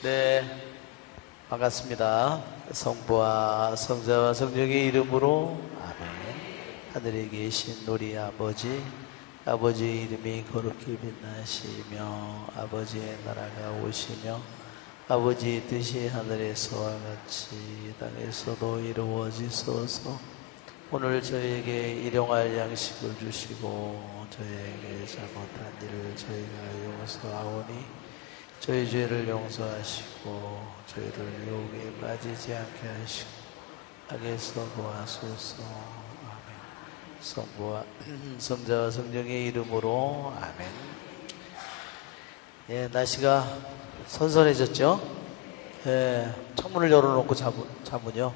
네, 반갑습니다. 성부와 성자와 성령의 이름으로 아멘. 하늘에 계신 우리 아버지, 아버지의 이름이 거룩히 빛나시며 아버지의 나라가 오시며 아버지의 뜻이 하늘에서와 같이 땅에서도 이루어지소서. 오늘 저에게 일용할 양식을 주시고 저에게 잘못한 일을 저희가 용서하오니 저희 죄를 용서하시고 저희를 유혹에 빠지지 않게 하시고 악에서 구하소서. 아멘. 성부와 성자와 성령의 이름으로 아멘. 예, 날씨가 선선해졌죠? 예, 창문을 열어놓고 자면요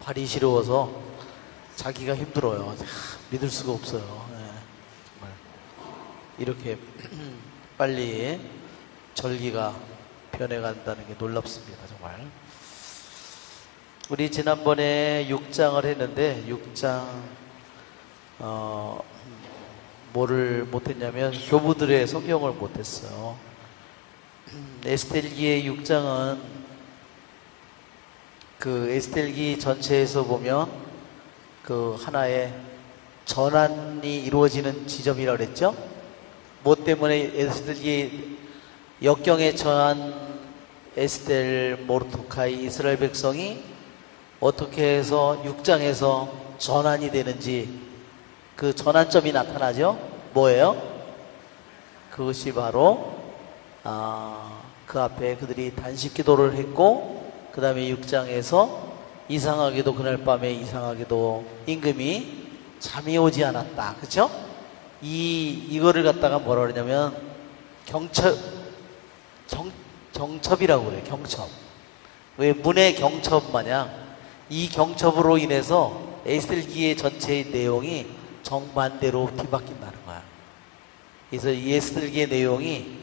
발이 시려워서 자기가 힘들어요. 믿을 수가 없어요. 예, 정말 이렇게 빨리 절기가 변해간다는 게 놀랍습니다. 정말. 우리 지난번에 6장을 했는데 6장 뭐를 못했냐면 교부들의 성경을 못했어요. 에스겔기의 6장은 그 에스겔기 전체에서 보면 그 하나의 전환이 이루어지는 지점이라고 그랬죠. 뭐 때문에 에스겔기 역경에 처한 에스겔, 모르드카이, 이스라엘 백성이 어떻게 해서 6장에서 전환이 되는지 그 전환점이 나타나죠. 뭐예요? 그것이 바로 그 앞에 그들이 단식 기도를 했고 그 다음에 6장에서 이상하게도 그날 밤에 이상하게도 임금이 잠이 오지 않았다. 그렇죠? 이거를 갖다가 뭐라 그러냐면 경첩이라고 그래요. 경첩. 왜 문의 경첩 마냥 이 경첩으로 인해서 에스겔기의 전체의 내용이 정반대로 뒤바뀐다는 거야. 그래서 이 에스겔기의 내용이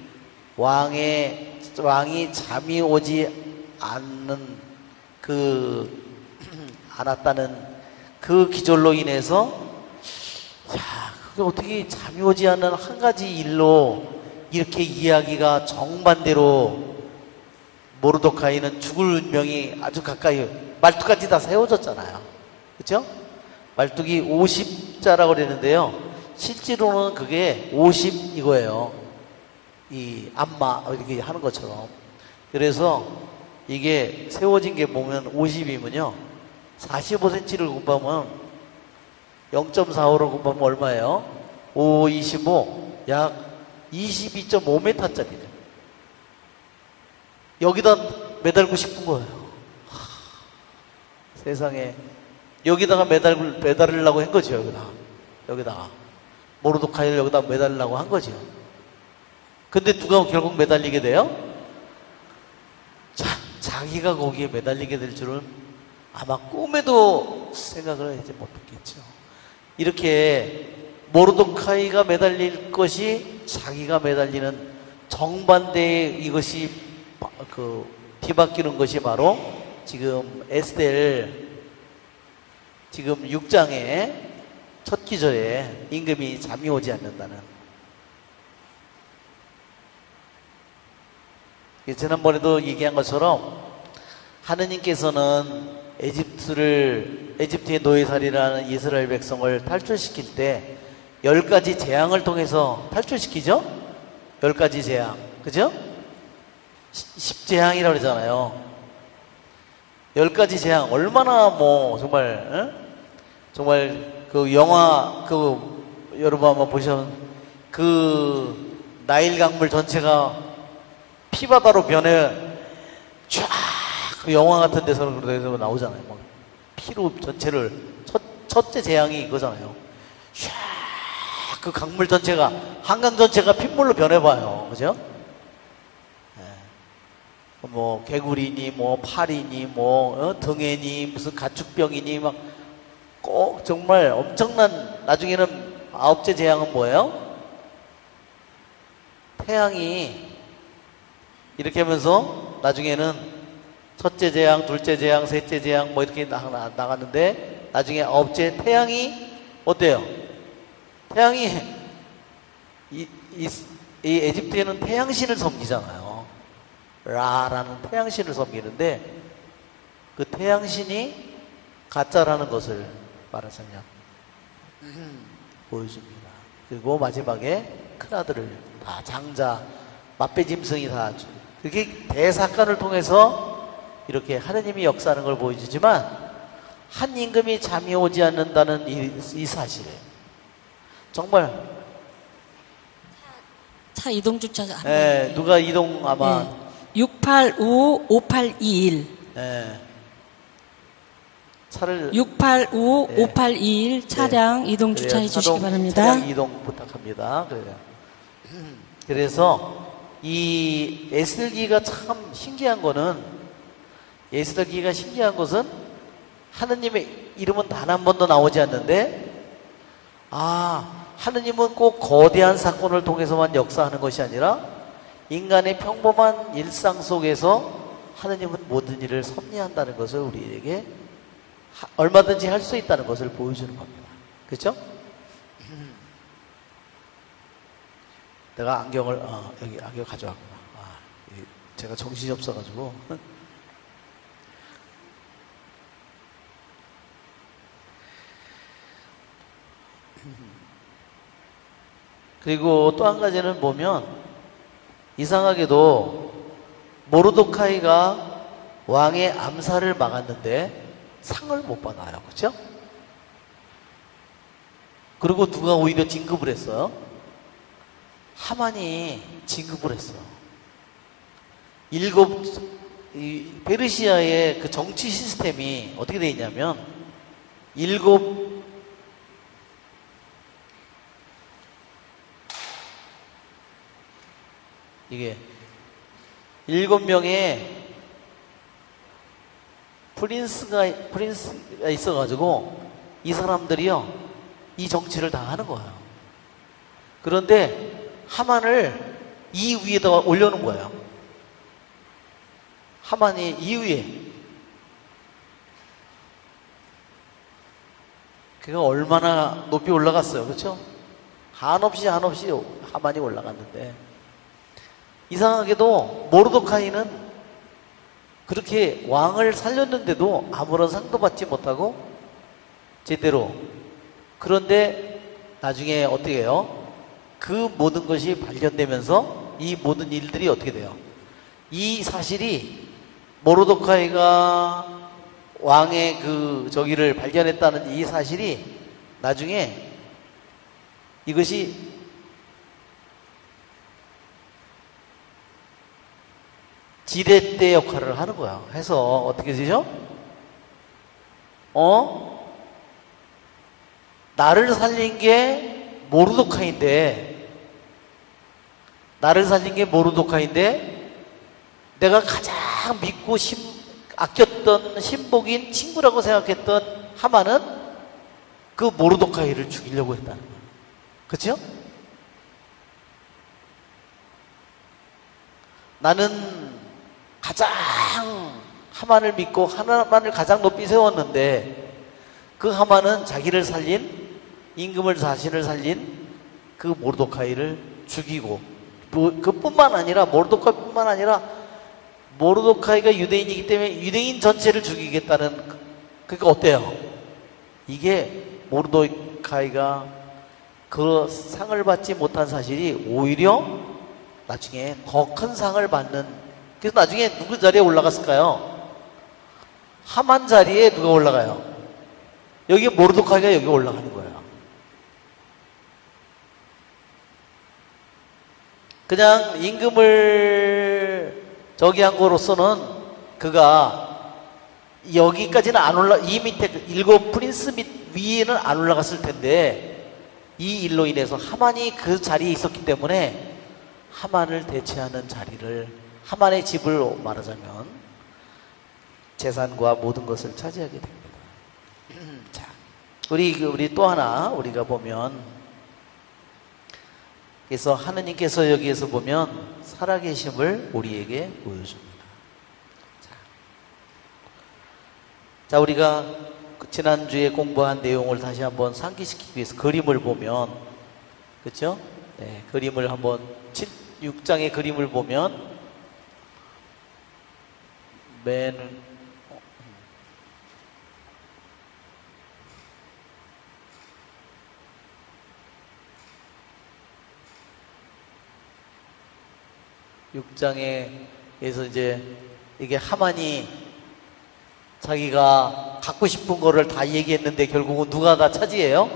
왕이 잠이 오지 않았다는 그 기절로 인해서 그게 어떻게 잠이 오지 않는 한 가지 일로 이렇게 이야기가 정반대로 모르드카이는 죽을 운명이 아주 가까이 말뚝까지 다 세워졌잖아요. 그렇죠? 말뚝이 50자라고 그랬는데요. 실제로는 그게 50 이거예요. 이 안마 이렇게 하는 것처럼. 그래서 이게 세워진 게 보면 50이면요. 45cm를 곱하면 0.45로 곱하면 얼마예요? 5, 25, 약 22.5m짜리죠. 여기다 매달고 싶은 거예요. 세상에. 여기다가 매달으려고 한 거죠. 여기다가. 모르드카이를 여기다 매달으려고 한 거죠. 근데 누가 결국 매달리게 돼요? 자기가 거기에 매달리게 될 줄은 아마 꿈에도 생각을 하지 못했겠죠. 이렇게 모르드카이가 매달릴 것이 자기가 매달리는 정반대의 이것이 뒤바뀌는 것이 바로 지금 에스겔 지금 6장의 첫 기절에 임금이 잠이 오지 않는다는. 지난번에도 얘기한 것처럼 하느님께서는 에집트의 노예살이라는 이스라엘 백성을 탈출시킬 때 10가지 재앙을 통해서 탈출시키죠? 10가지 재앙. 그죠? 10재앙이라고 그러잖아요. 10가지 재앙. 얼마나 정말 그 영화, 여러분 한번 보시면 나일 강물 전체가 피바다로 변해 쫙 그 영화 같은 데서 나오잖아요. 막 피로 전체를 첫째 재앙이 이거잖아요. 쫙 그 강물 전체가 한강 전체가 핏물로 변해봐요. 그죠? 뭐 개구리니 뭐 파리니 등해니 무슨 가축병이니 막 꼭 정말 엄청난. 나중에는 9째 재앙은 뭐예요? 태양이 이렇게 하면서 나중에는 첫째 재앙, 둘째 재앙, 셋째 재앙 뭐 이렇게 나갔는데 나중에 9째 태양이 어때요? 태양이 이 에집트에는 태양신을 섬기잖아요. 라라는 태양신을 섬기는데 그 태양신이 가짜라는 것을 말하자면 보여줍니다. 그리고 마지막에 큰아들을 다 장자, 맛배짐승이 다 그렇게 대사건을 통해서 이렇게 하느님이 역사하는 걸 보여주지만 한 임금이 잠이 오지 않는다는 이 사실 정말 차 이동 주차 네, 누가 이동 아마 네. 685-5821 네. 차를 685-5821 차량 이동 주차해 주시기 바랍니다. 차량 이동 부탁합니다. 그래서 이 에스겔기가 참 신기한 거는 에스겔기가 신기한 것은 하느님의 이름은 단 한 번도 나오지 않는데 하느님은 꼭 거대한 사건을 통해서만 역사하는 것이 아니라 인간의 평범한 일상 속에서 하느님은 모든 일을 섭리한다는 것을 우리에게 얼마든지 할 수 있다는 것을 보여주는 겁니다. 그렇죠? 내가 안경을 여기 안경 가져왔구나. 제가 정신이 없어가지고 그리고 또 한 가지는 보면 이상하게도 모르도카이가 왕의 암살을 막았는데 상을 못 받아요. 그렇죠? 그리고 누가 오히려 진급을 했어요? 하만이 진급을 했어요. 페르시아의 그 정치 시스템이 어떻게 되어 있냐면 일곱 명의 프린스가 있어가지고 이 사람들이요 이 정치를 다 하는 거예요. 그런데 하만을 이 위에다가 올려놓은 거예요. 하만이 이 위에 그가 얼마나 높이 올라갔어요. 그렇죠? 한없이 하만이 올라갔는데 이상하게도 모르도카이는 그렇게 왕을 살렸는데도 아무런 상도 받지 못하고 제대로 그런데 나중에 어떻게 해요? 그 모든 것이 발견되면서 이 모든 일들이 어떻게 돼요? 이 사실이 모르도카이가 왕의 그 저기를 발견했다는 이 사실이 나중에 이것이 지렛대 역할을 하는 거야. 해서 어떻게 되죠? 나를 살린 게 모르도카인데 내가 가장 믿고 아꼈던 신복인 친구라고 생각했던 하만은 그 모르도카이를 죽이려고 했다는 거야. 그렇죠? 나는 가장 하만을 믿고 하나만을 가장 높이 세웠는데 그 하만은 자기를 살린 임금을 자신을 살린 그 모르도카이를 죽이고 그뿐만 아니라 모르도카이가 유대인이기 때문에 유대인 전체를 죽이겠다는 그러니까 어때요? 이게 모르도카이가 그 상을 받지 못한 사실이 오히려 나중에 더 큰 상을 받는 그래서 나중에 누구 자리에 올라갔을까요? 하만 자리에 누가 올라가요? 여기 모르도카이가 여기 올라가는 거예요. 그냥 임금을 저기 한 거로서는 그가 여기까지는 안 이 밑에 일곱 프린스 위에는 안 올라갔을 텐데 이 일로 인해서 하만이 그 자리에 있었기 때문에 하만을 대체하는 자리를 하만의 집을 말하자면 재산과 모든 것을 차지하게 됩니다. 자, 우리 또 하나 우리가 보면 그래서 하느님께서 여기에서 보면 살아계심을 우리에게 보여줍니다. 자, 우리가 지난주에 공부한 내용을 다시 한번 상기시키기 위해서 그림을 보면 그렇죠? 네, 그림을 한번 6장의 그림을 보면 맨 6장에서 이제 이게 하만이 자기가 갖고 싶은 거를 다 얘기했는데 결국은 누가 다 차지해요?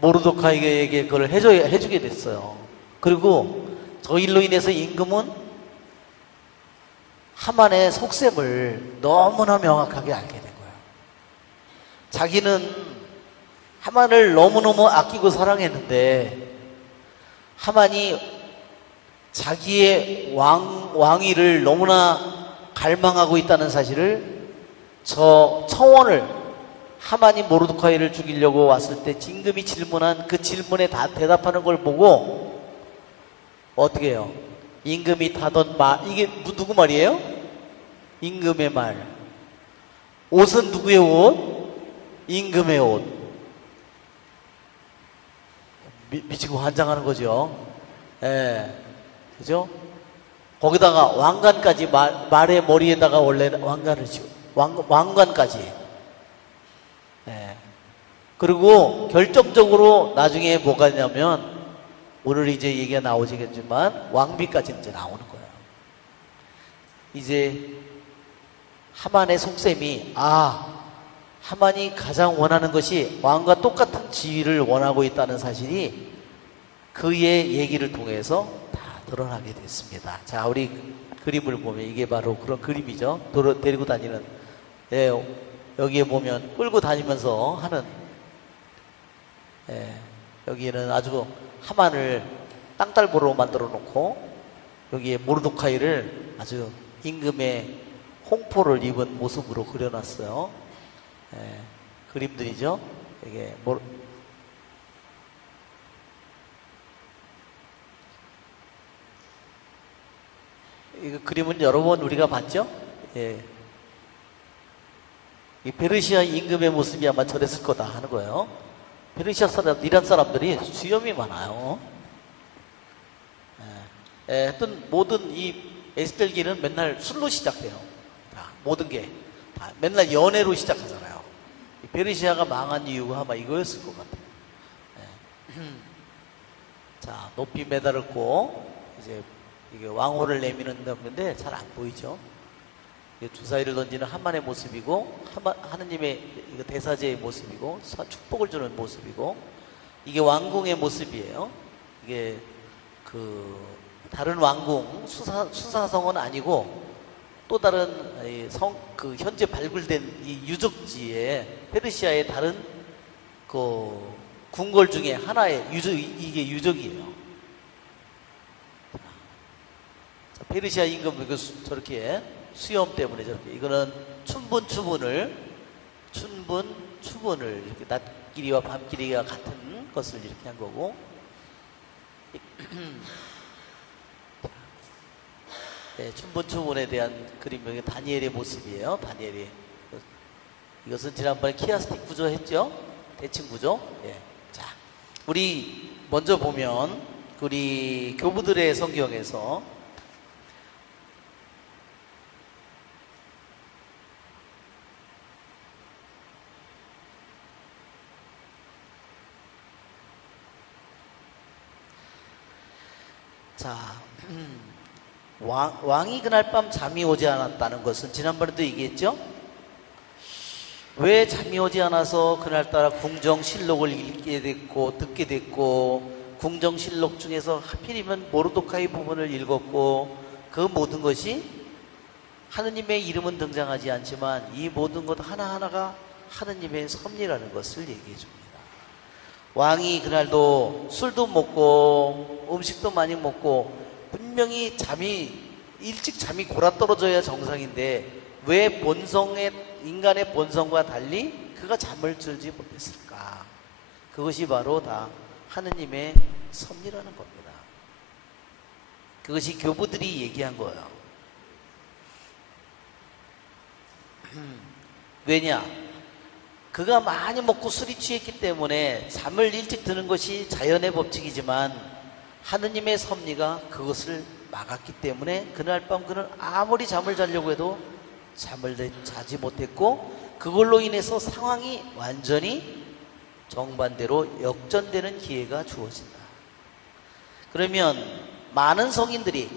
모르드카이에게 그걸 해주게 됐어요. 그리고 저 일로 인해서 임금은 하만의 속셈을 너무나 명확하게 알게 된 거예요. 자기는 하만을 너무너무 아끼고 사랑했는데 하만이 자기의 왕위를 너무나 갈망하고 있다는 사실을 저 청원을 하만이 모르드카이를 죽이려고 왔을 때 임금이 질문한 그 질문에 다 대답하는 걸 보고 어떻게 해요? 임금이 타던 말, 이게 누구 말이에요? 임금의 말. 옷은 누구의 옷? 임금의 옷. 미치고 환장하는 거죠. 예. 그죠? 거기다가 왕관까지 말의 머리에다가 원래 왕관을 지워. 왕관까지. 예. 그리고 결정적으로 나중에 뭐가 있냐면 오늘 이제 얘기가 나오시겠지만 왕비까지 이제 나오는 거예요. 이제 하만의 속셈이 하만이 가장 원하는 것이 왕과 똑같은 지위를 원하고 있다는 사실이 그의 얘기를 통해서 다 드러나게 됐습니다. 자, 우리 그림을 보면 이게 바로 그런 그림이죠. 데리고 다니는, 여기에 보면 끌고 다니면서 하는, 여기에는 아주 하만을 땅딸보로 만들어 놓고 여기에 모르드카이를 아주 임금의 홍포를 입은 모습으로 그려놨어요. 그림들이죠. 이게 이 그림은 여러 번 우리가 봤죠? 이 페르시아 임금의 모습이 아마 저랬을 거다 하는 거예요. 페르시아 사람, 이란 사람들이 수염이 많아요. 하여튼 모든 이 에스텔기는 맨날 술로 시작해요. 모든 게 다 맨날 연애로 시작하잖아요. 페르시아가 망한 이유가 아마 이거였을 것 같아요. 자, 높이 매달았고 이제 이게 왕호를 내미는 건데 잘 안 보이죠. 주사위를 던지는 하만의 모습이고 하느님의 대사제의 모습이고 축복을 주는 모습이고 이게 왕궁의 모습이에요. 이게 다른 왕궁 수사성은 아니고 또 다른 현재 발굴된 이 유적지에 페르시아의 다른 궁궐 중에 하나의 이게 유적이에요. 자, 페르시아 임금 저렇게 수염 때문에 저렇게 이거는 춘분추분을 이렇게 낮길이와 밤길이가 같은 것을 이렇게 한 거고 춘분추분에 대한 그림명이 다니엘의 모습이에요. 다니엘이 이것은 지난번에 키아스틱 구조 했죠. 대칭 구조. 자, 우리 먼저 보면 우리 교부들의 성경에서 자, 왕이 그날 밤 잠이 오지 않았다는 것은 지난번에도 얘기했죠? 왜 잠이 오지 않아서 그날따라 궁정실록을 읽게 됐고 듣게 됐고 궁정실록 중에서 하필이면 모르드카이 부분을 읽었고 그 모든 것이 하느님의 이름은 등장하지 않지만 이 모든 것 하나하나가 하느님의 섭리라는 것을 얘기해 줍니다. 왕이 그날도 술도 먹고 음식도 많이 먹고 분명히 일찍 잠이 골아떨어져야 정상인데 왜 인간의 본성과 달리 그가 잠을 들지 못했을까? 그것이 바로 다 하느님의 섭리라는 겁니다. 그것이 교부들이 얘기한 거예요. 왜냐? 그가 많이 먹고 술이 취했기 때문에 잠을 일찍 드는 것이 자연의 법칙이지만 하느님의 섭리가 그것을 막았기 때문에 그날 밤 그는 아무리 잠을 자려고 해도 잠을 자지 못했고 그걸로 인해서 상황이 완전히 정반대로 역전되는 기회가 주어진다. 그러면 많은 성인들이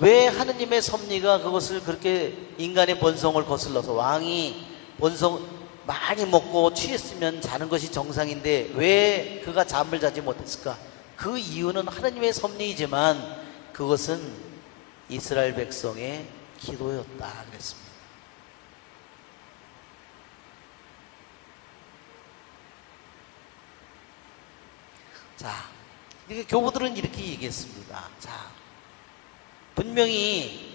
왜 하느님의 섭리가 그것을 그렇게 인간의 본성을 거슬러서 왕이 본성 많이 먹고 취했으면 자는 것이 정상인데 왜 그가 잠을 자지 못했을까? 그 이유는 하느님의 섭리이지만 그것은 이스라엘 백성의 기도였다 그랬습니다. 자, 이렇게 교부들은 이렇게 얘기했습니다. 자, 분명히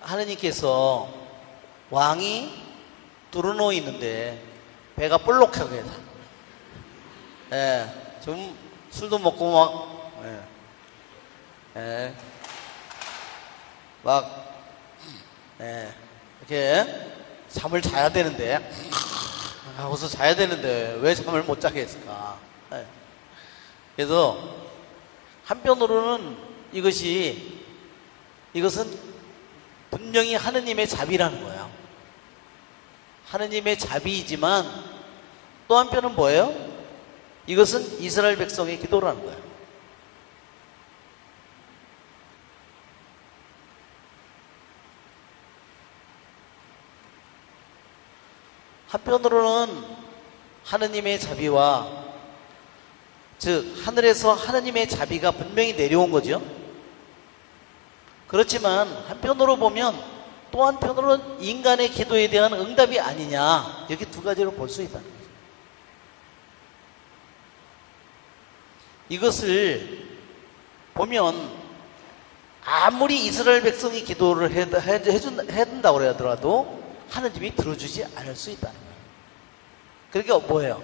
하느님께서 왕이 두루누워 있는데 배가 볼록하게 해서 좀 술도 먹고 이렇게 잠을 자야 되는데 하고서 자야 되는데 왜 잠을 못 자게 했을까? 그래서 한편으로는 이것은 분명히 하느님의 자비라는 거예요. 하느님의 자비이지만 또 한편은 뭐예요? 이것은 이스라엘 백성의 기도라는 거예요. 한편으로는 하느님의 자비와 즉 하늘에서 하느님의 자비가 분명히 내려온 거죠. 그렇지만 한편으로 보면 또 한편으로는 인간의 기도에 대한 응답이 아니냐 이렇게 두 가지로 볼 수 있다는 거죠. 이것을 보면 아무리 이스라엘 백성이 기도를 해준다고 하더라도 하느님이 들어주지 않을 수 있다는 거예요. 그러니까 뭐예요?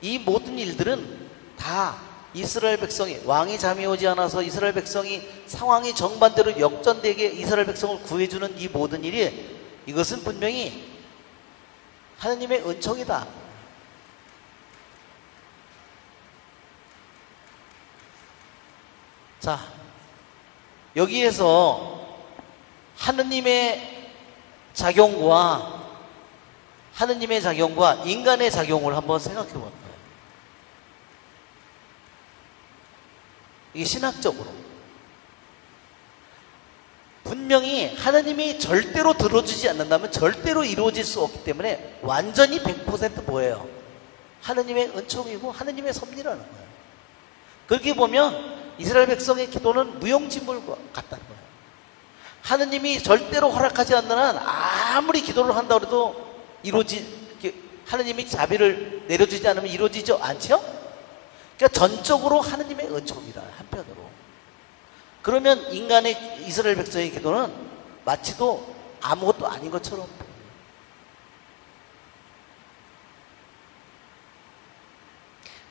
이 모든 일들은 다 이스라엘 백성이 왕이 잠이 오지 않아서 이스라엘 백성이 상황이 정반대로 역전되게 이스라엘 백성을 구해주는 이 모든 일이 이것은 분명히 하느님의 은총이다. 자, 여기에서 하느님의 작용과 인간의 작용을 한번 생각해 봅니다. 이게 신학적으로 분명히 하느님이 절대로 들어주지 않는다면 절대로 이루어질 수 없기 때문에 완전히 100% 뭐예요? 하느님의 은총이고 하느님의 섭리라는 거예요. 그렇게 보면 이스라엘 백성의 기도는 무용지물 같다는 거예요. 하느님이 절대로 허락하지 않는 한 아무리 기도를 한다고 해도 하느님이 자비를 내려주지 않으면 이루어지지 않죠? 그러니까 전적으로 하느님의 은총이다. 한편으로. 그러면 이스라엘 백성의 기도는 마치도 아무것도 아닌 것처럼 보여요.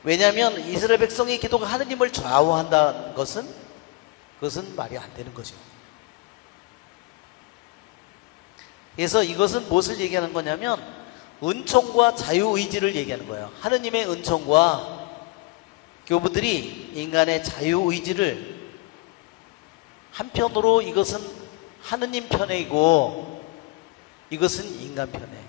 왜냐하면 이스라엘 백성의 기도가 하느님을 좌우한다는 그것은 말이 안 되는 거죠. 그래서 이것은 무엇을 얘기하는 거냐면 은총과 자유의지를 얘기하는 거예요. 하느님의 은총과 교부들이 인간의 자유의지를 한편으로 이것은 하느님 편이고 이것은 인간 편에.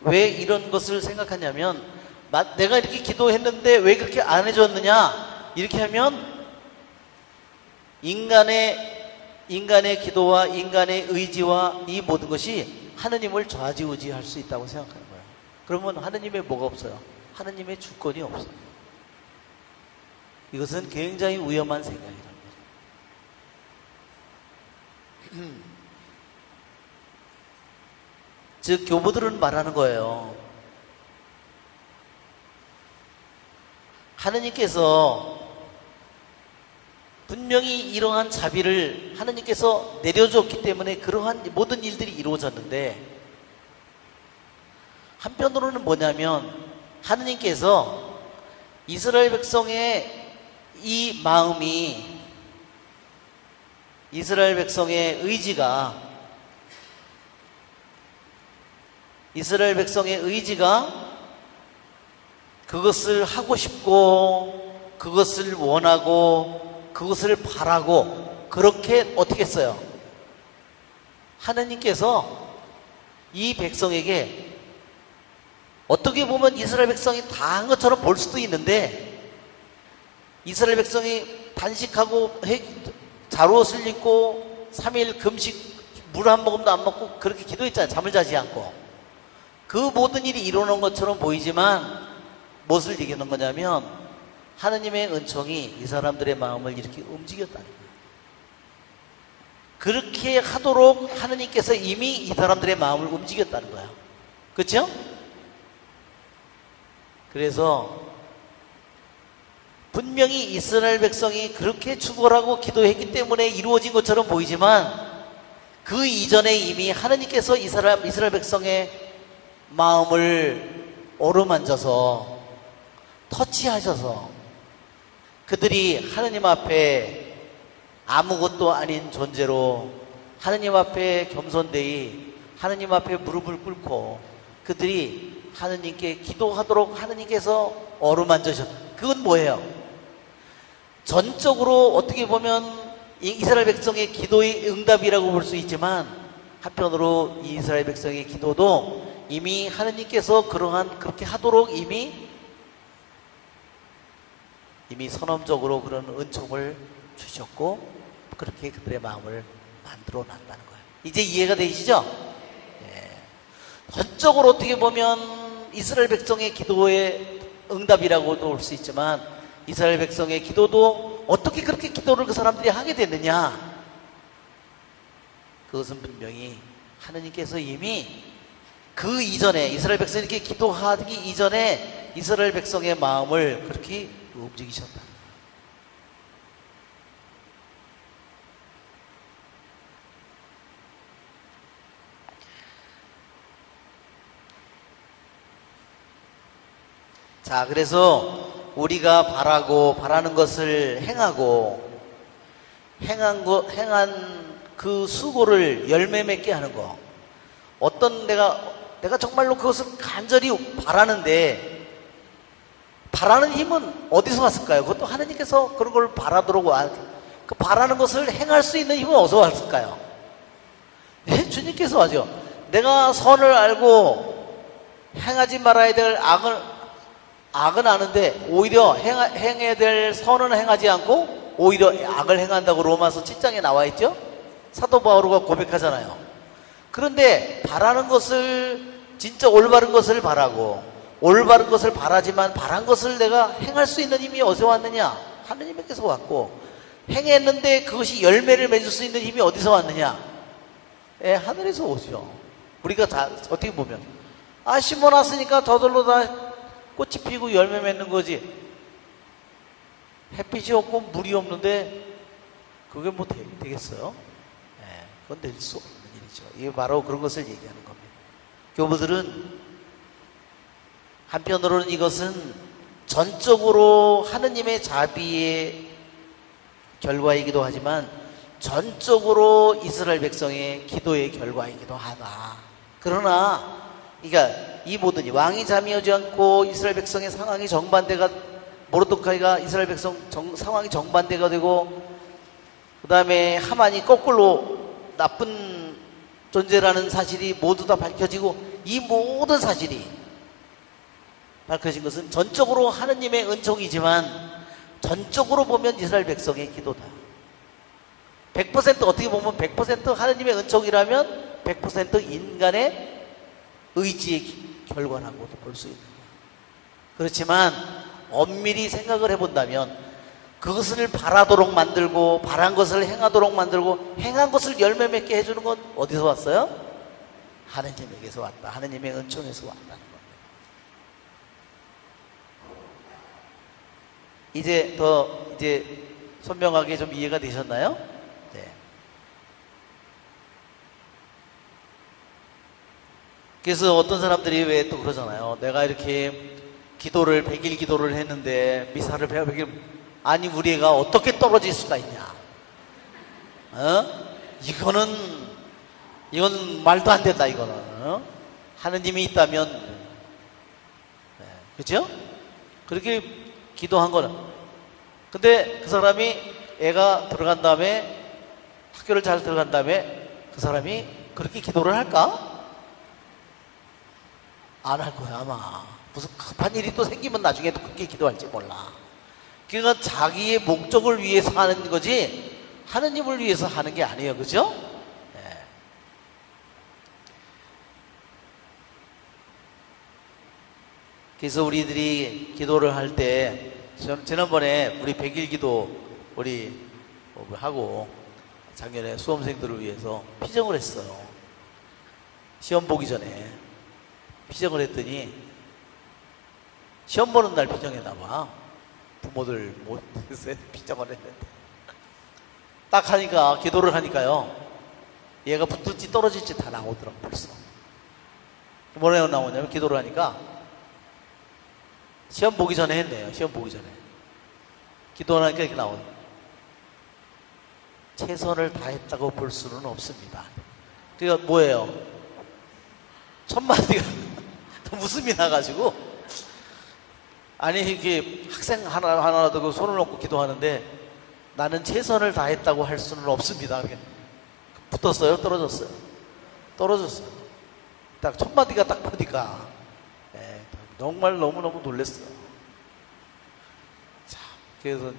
왜 이런 것을 생각하냐면 내가 이렇게 기도했는데 왜 그렇게 안 해줬느냐 이렇게 하면 인간의 기도와 인간의 의지와 이 모든 것이 하느님을 좌지우지할 수 있다고 생각하는 거예요. 그러면 하느님의 뭐가 없어요? 하느님의 주권이 없어요. 이것은 굉장히 위험한 생각이라는 거죠. 즉 교부들은 말하는 거예요. 하느님께서 분명히 이러한 자비를 하느님께서 내려줬기 때문에 그러한 모든 일들이 이루어졌는데 한편으로는 뭐냐면 하느님께서 이스라엘 백성의 이 마음이, 이스라엘 백성의 의지가 그것을 하고 싶고 그것을 원하고 그것을 바라고 그렇게 어떻게 했어요? 하느님께서 이 백성에게 어떻게 보면 이스라엘 백성이 다 한 것처럼 볼 수도 있는데, 이스라엘 백성이 단식하고 자루옷을 입고 3일 금식 물 한 모금도 안 먹고 그렇게 기도했잖아요. 잠을 자지 않고. 그 모든 일이 일어난 것처럼 보이지만 무엇을 얘기하는 거냐면 하느님의 은총이 이 사람들의 마음을 이렇게 움직였다는 거예요. 그렇게 하도록 하느님께서 이미 이 사람들의 마음을 움직였다는 거야. 그렇죠? 그래서 분명히 이스라엘 백성이 그렇게 축원하고 기도했기 때문에 이루어진 것처럼 보이지만 그 이전에 이미 하느님께서 이스라엘 백성의 마음을 어루만져서 터치하셔서 그들이 하느님 앞에 아무것도 아닌 존재로 하느님 앞에 겸손되이 하느님 앞에 무릎을 꿇고 그들이 하느님께 기도하도록 하느님께서 어루만져셨. 그건 뭐예요? 전적으로 어떻게 보면 이스라엘 백성의 기도의 응답이라고 볼 수 있지만 한편으로 이 이스라엘 백성의 기도도 이미 하느님께서 그렇게 하도록 이미 선언적으로 그런 은총을 주셨고 그렇게 그들의 마음을 만들어 놨다는 거예요. 이제 이해가 되시죠? 전적으로 어떻게 보면 이스라엘 백성의 기도의 응답이라고도 볼 수 있지만 이스라엘 백성의 기도도 어떻게 그렇게 기도를 그 사람들이 하게 됐느냐? 그것은 분명히 하느님께서 이미 그 이전에 이스라엘 백성이 이렇게 기도하기 이전에 이스라엘 백성의 마음을 그렇게 움직이셨다. 자, 그래서 우리가 바라는 것을 행한 그 수고를 열매 맺게 하는 거. 어떤 내가 정말로 그것을 간절히 바라는데 바라는 힘은 어디서 왔을까요? 그것도 하느님께서 그런 걸 바라도록 그 바라는 것을 행할 수 있는 힘은 어디서 왔을까요? 네, 주님께서 하죠. 내가 선을 알고 행하지 말아야 될 악은 아는데 오히려 행해야 될 선은 행하지 않고 오히려 악을 행한다고 로마서 7장에 나와 있죠? 사도 바오로가 고백하잖아요. 그런데 바라는 것을 진짜 올바른 것을 바라고 올바른 것을 바라지만 바란 것을 내가 행할 수 있는 힘이 어디서 왔느냐? 하느님께서 왔고 행했는데 그것이 열매를 맺을 수 있는 힘이 어디서 왔느냐? 하늘에서 오죠. 우리가 다 어떻게 보면 심어놨으니까 저절로 다 꽃이 피고 열매 맺는 거지. 햇빛이 없고 물이 없는데 그게 뭐 되겠어요? 그건 될 수 없는 일이죠. 이게 바로 그런 것을 얘기하는 겁니다. 교부들은 한편으로는 이것은 전적으로 하느님의 자비의 결과이기도 하지만 전적으로 이스라엘 백성의 기도의 결과이기도 하다. 그러나 그러니까 이 모든 왕이 잠이오지 않고 이스라엘 백성의 상황이 정반대가 모르드카이가 이스라엘 백성 상황이 정반대가 되고 그 다음에 하만이 거꾸로 나쁜 존재라는 사실이 모두 다 밝혀지고 이 모든 사실이 밝혀진 것은 전적으로 하느님의 은총이지만 전적으로 보면 이스라엘 백성의 기도다. 100% 어떻게 보면 100% 하느님의 은총이라면 100% 인간의 의지의 결과라고도 볼 수 있는 거예요. 그렇지만 엄밀히 생각을 해본다면 그것을 바라도록 만들고 바란 것을 행하도록 만들고 행한 것을 열매 맺게 해주는 건 어디서 왔어요? 하느님에게서 왔다. 하느님의 은총에서 왔다는 겁니다. 이제 선명하게 좀 이해가 되셨나요? 네. 그래서 어떤 사람들이 왜 또 그러잖아요. 내가 이렇게 기도를 100일 기도를 했는데 미사를 100일 아니 우리 애가 어떻게 떨어질 수가 있냐. 이건 말도 안 된다. 이거는 하느님이 있다면 그렇죠? 그렇게 기도한 거는. 근데 그 사람이 애가 들어간 다음에 학교를 잘 들어간 다음에 그 사람이 그렇게 기도를 할까? 안 할 거야 아마. 무슨 급한 일이 또 생기면 나중에 또 그렇게 기도할지 몰라. 그러니까 자기의 목적을 위해서 하는 거지 하느님을 위해서 하는 게 아니에요. 그죠? 네. 그래서 우리들이 기도를 할 때 지난번에 우리 100일 기도 우리 하고 작년에 수험생들을 위해서 피정을 했어요. 시험 보기 전에 피정을 했더니 시험 보는 날 피정했나 봐. 부모들 못 피정을 했는데 딱 하니까 기도를 하니까요 얘가 붙을지 떨어질지 다 나오더라고. 벌써 뭐라고 나오냐면 기도를 하니까 시험 보기 전에 했네요. 시험 보기 전에 기도를 하니까 이렇게 나오요. 최선을 다했다고 볼 수는 없습니다. 그러니까 뭐예요? 첫마디가 웃음이 나가지고 아니 이게 학생 하나라도 손을 놓고 기도하는데 나는 최선을 다했다고 할 수는 없습니다. 붙었어요? 떨어졌어요? 떨어졌어요. 딱 첫마디가 딱 보니까 정말 너무너무 놀랐어요. 자, 그래서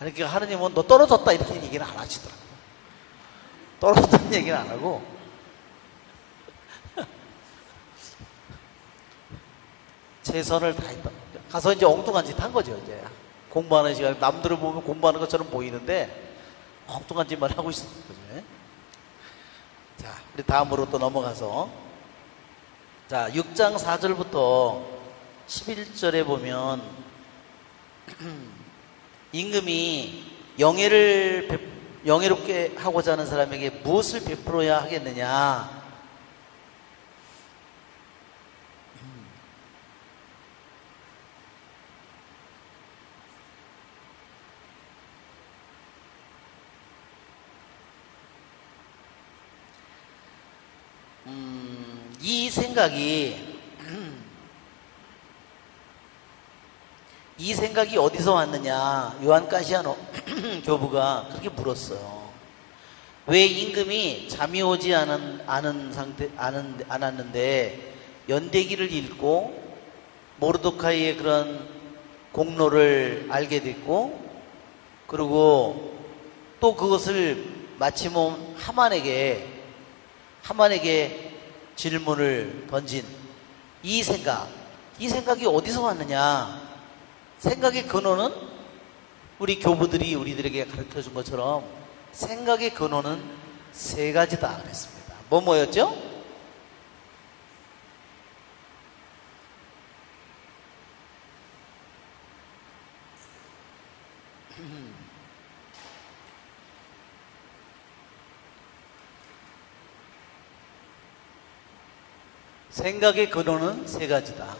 아니 그 하느님은 너 떨어졌다 이렇게 얘기는 안 하시더라고요. 떨어졌다는 얘기는 안 하고 최선을 다했다. 가서 이제 엉뚱한 짓 한 거죠. 이제 공부하는 시간에 남들을 보면 공부하는 것처럼 보이는데 엉뚱한 짓만 하고 있었던 거죠. 자, 우리 다음으로 또 넘어가서 자 6장 4절부터 11절에 보면 임금이 영예롭게 하고자 하는 사람에게 무엇을 베풀어야 하겠느냐. 이 생각이 어디서 왔느냐. 요한 가시아노 교부가 그렇게 물었어요. 왜 임금이 잠이 오지 않았는데 연대기를 읽고 모르드카이의 그런 공로를 알게 됐고 그리고 또 그것을 마침온 하만에게 질문을 던진 이 생각이 어디서 왔느냐. 생각의 근원은 우리 교부들이 우리들에게 가르쳐 준 것처럼 생각의 근원은 세 가지다 그랬습니다. 뭐였죠? 생각의 근원은 세 가지다.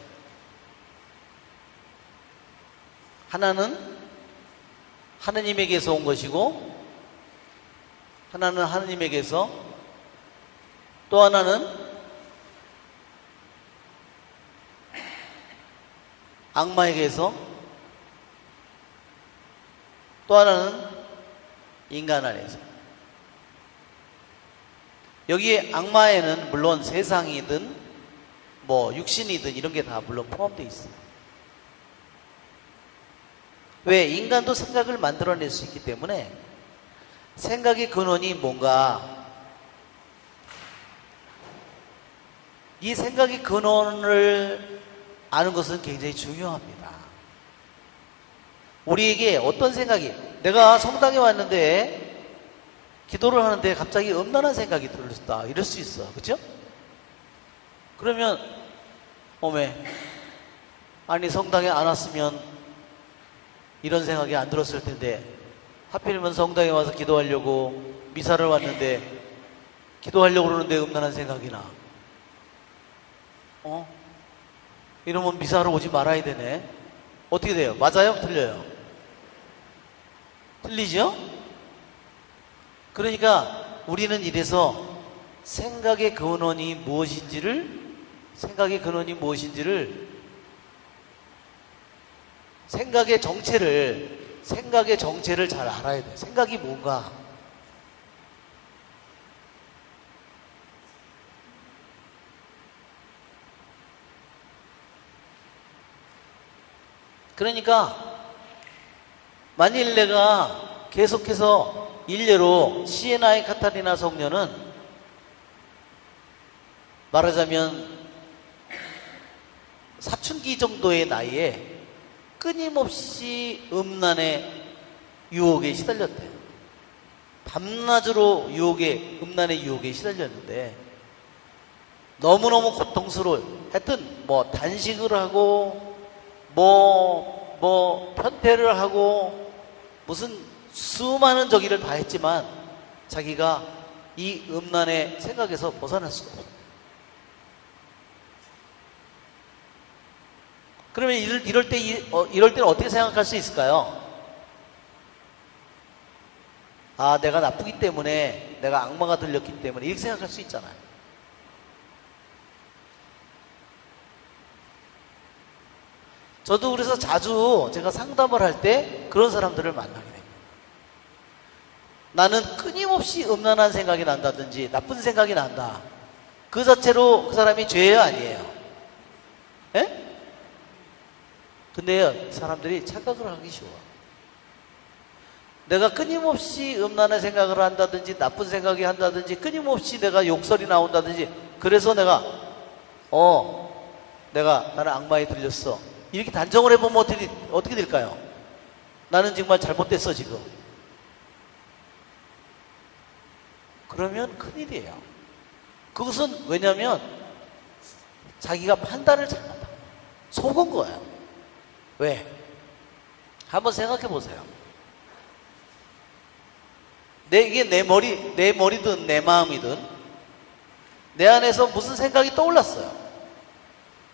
하나는 하느님에게서 온 것이고, 하나는 하느님에게서, 또 하나는 악마에게서, 또 하나는 인간 안에서. 여기에 악마에는 물론 세상이든 뭐 육신이든 이런 게 다 물론 포함되어 있어요. 왜? 인간도 생각을 만들어낼 수 있기 때문에 생각의 근원이 뭔가, 이 생각의 근원을 아는 것은 굉장히 중요합니다. 우리에게 어떤 생각이, 내가 성당에 왔는데 기도를 하는데 갑자기 음란한 생각이 들었다 이럴 수 있어. 그렇죠? 그러면 아니 성당에 안 왔으면 이런 생각이 안 들었을 텐데 하필이면 성당에 와서 기도하려고 미사를 왔는데 기도하려고 그러는데 음란한 생각이 나. 이러면 미사하러 오지 말아야 되네. 어떻게 돼요? 맞아요? 틀려요? 틀리죠? 그러니까 우리는 이래서 생각의 근원이 무엇인지를 생각의 정체를 잘 알아야 돼. 생각이 뭔가. 그러니까 만일 내가 계속해서 일례로 시에나의 카타리나 성녀는 말하자면 사춘기 정도의 나이에 끊임없이 음란의 유혹에 시달렸대요. 밤낮으로 음란의 유혹에 시달렸는데 너무너무 고통스러워요. 하여튼 뭐 단식을 하고 편태를 하고 무슨 수많은 저기를 다 했지만 자기가 이 음란의 생각에서 벗어날 수가 없어요. 그러면 이럴 때는 어떻게 생각할 수 있을까요? 아, 내가 나쁘기 때문에, 내가 악마가 들렸기 때문에, 이렇게 생각할 수 있잖아요. 저도 그래서 자주 제가 상담을 할 때 그런 사람들을 만나게 됩니다. 나는 끊임없이 음란한 생각이 난다든지, 나쁜 생각이 난다. 그 자체로 그 사람이 죄예요, 아니에요? 예? 근데요, 사람들이 착각을 하기 쉬워. 내가 끊임없이 음란한 생각을 한다든지 나쁜 생각이 한다든지 끊임없이 내가 욕설이 나온다든지 그래서 내가 나는 악마에 들렸어. 이렇게 단정을 해보면 어떻게 될까요? 나는 정말 잘못됐어 지금. 그러면 큰일이에요. 그것은 왜냐면 자기가 판단을 잘못한 거예요. 속은 거예요. 왜? 한번 생각해 보세요. 이게 내 머리든 내 마음이든 내 안에서 무슨 생각이 떠올랐어요.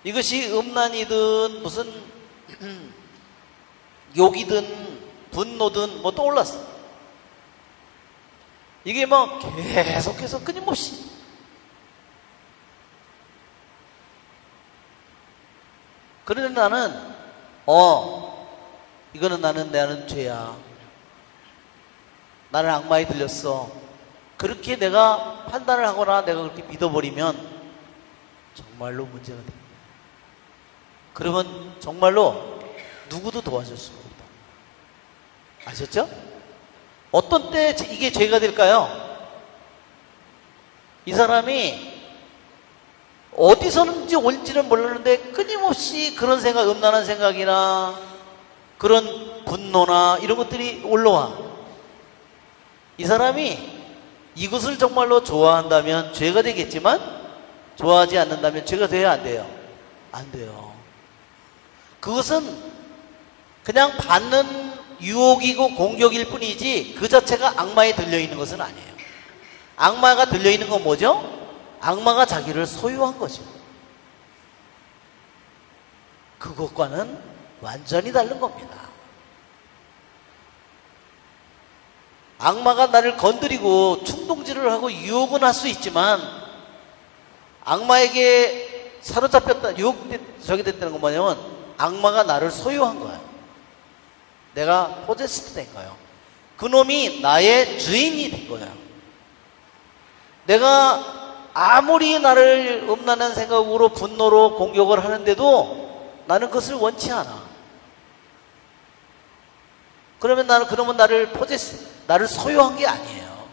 이것이 음란이든 무슨 욕이든 분노든 뭐 떠올랐어. 이게 뭐 계속해서 끊임없이. 그런데 나는 이거는 나는 죄야. 나는 악마에 들렸어. 그렇게 내가 판단을 하거나 내가 그렇게 믿어버리면 정말로 문제가 됩니다. 그러면 정말로 누구도 도와줄 수가 없다. 아셨죠? 어떤 때 이게 죄가 될까요? 이 사람이 어디서는지 올지는 몰랐는데 끊임없이 그런 생각, 음란한 생각이나 그런 분노나 이런 것들이 올라와. 이 사람이 이것을 정말로 좋아한다면 죄가 되겠지만 좋아하지 않는다면 죄가 돼야 안 돼요? 안 돼요. 그것은 그냥 받는 유혹이고 공격일 뿐이지 그 자체가 악마에 들려있는 것은 아니에요. 악마가 들려있는 건 뭐죠? 악마가 자기를 소유한 거죠. 그것과는 완전히 다른 겁니다. 악마가 나를 건드리고 충동질을 하고 유혹은 할 수 있지만 악마에게 사로잡혔다, 저기 됐다는 건 뭐냐면 악마가 나를 소유한 거예요. 내가 포제스트 된 거예요. 그놈이 나의 주인이 된 거예요. 내가 아무리 나를 음란한 생각으로 분노로 공격을 하는데도 나는 그것을 원치 않아. 그러면 나를 소유한 게 아니에요.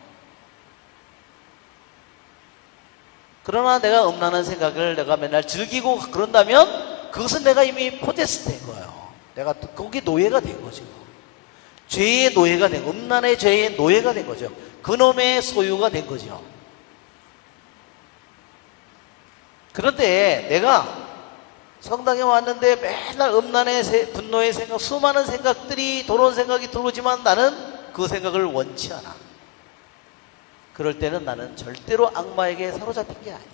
그러나 내가 음란한 생각을 내가 맨날 즐기고 그런다면 그것은 내가 이미 포제스 된 거예요. 내가 거기에 노예가 된 거죠. 죄의 노예가 된, 음란의 죄의 노예가 된 거죠. 그놈의 소유가 된 거죠. 그런데 내가 성당에 왔는데 맨날 음란의 분노의 생각, 수많은 생각들이, 더러운 생각이 들어오지만 나는 그 생각을 원치 않아. 그럴 때는 나는 절대로 악마에게 사로잡힌 게 아니에요.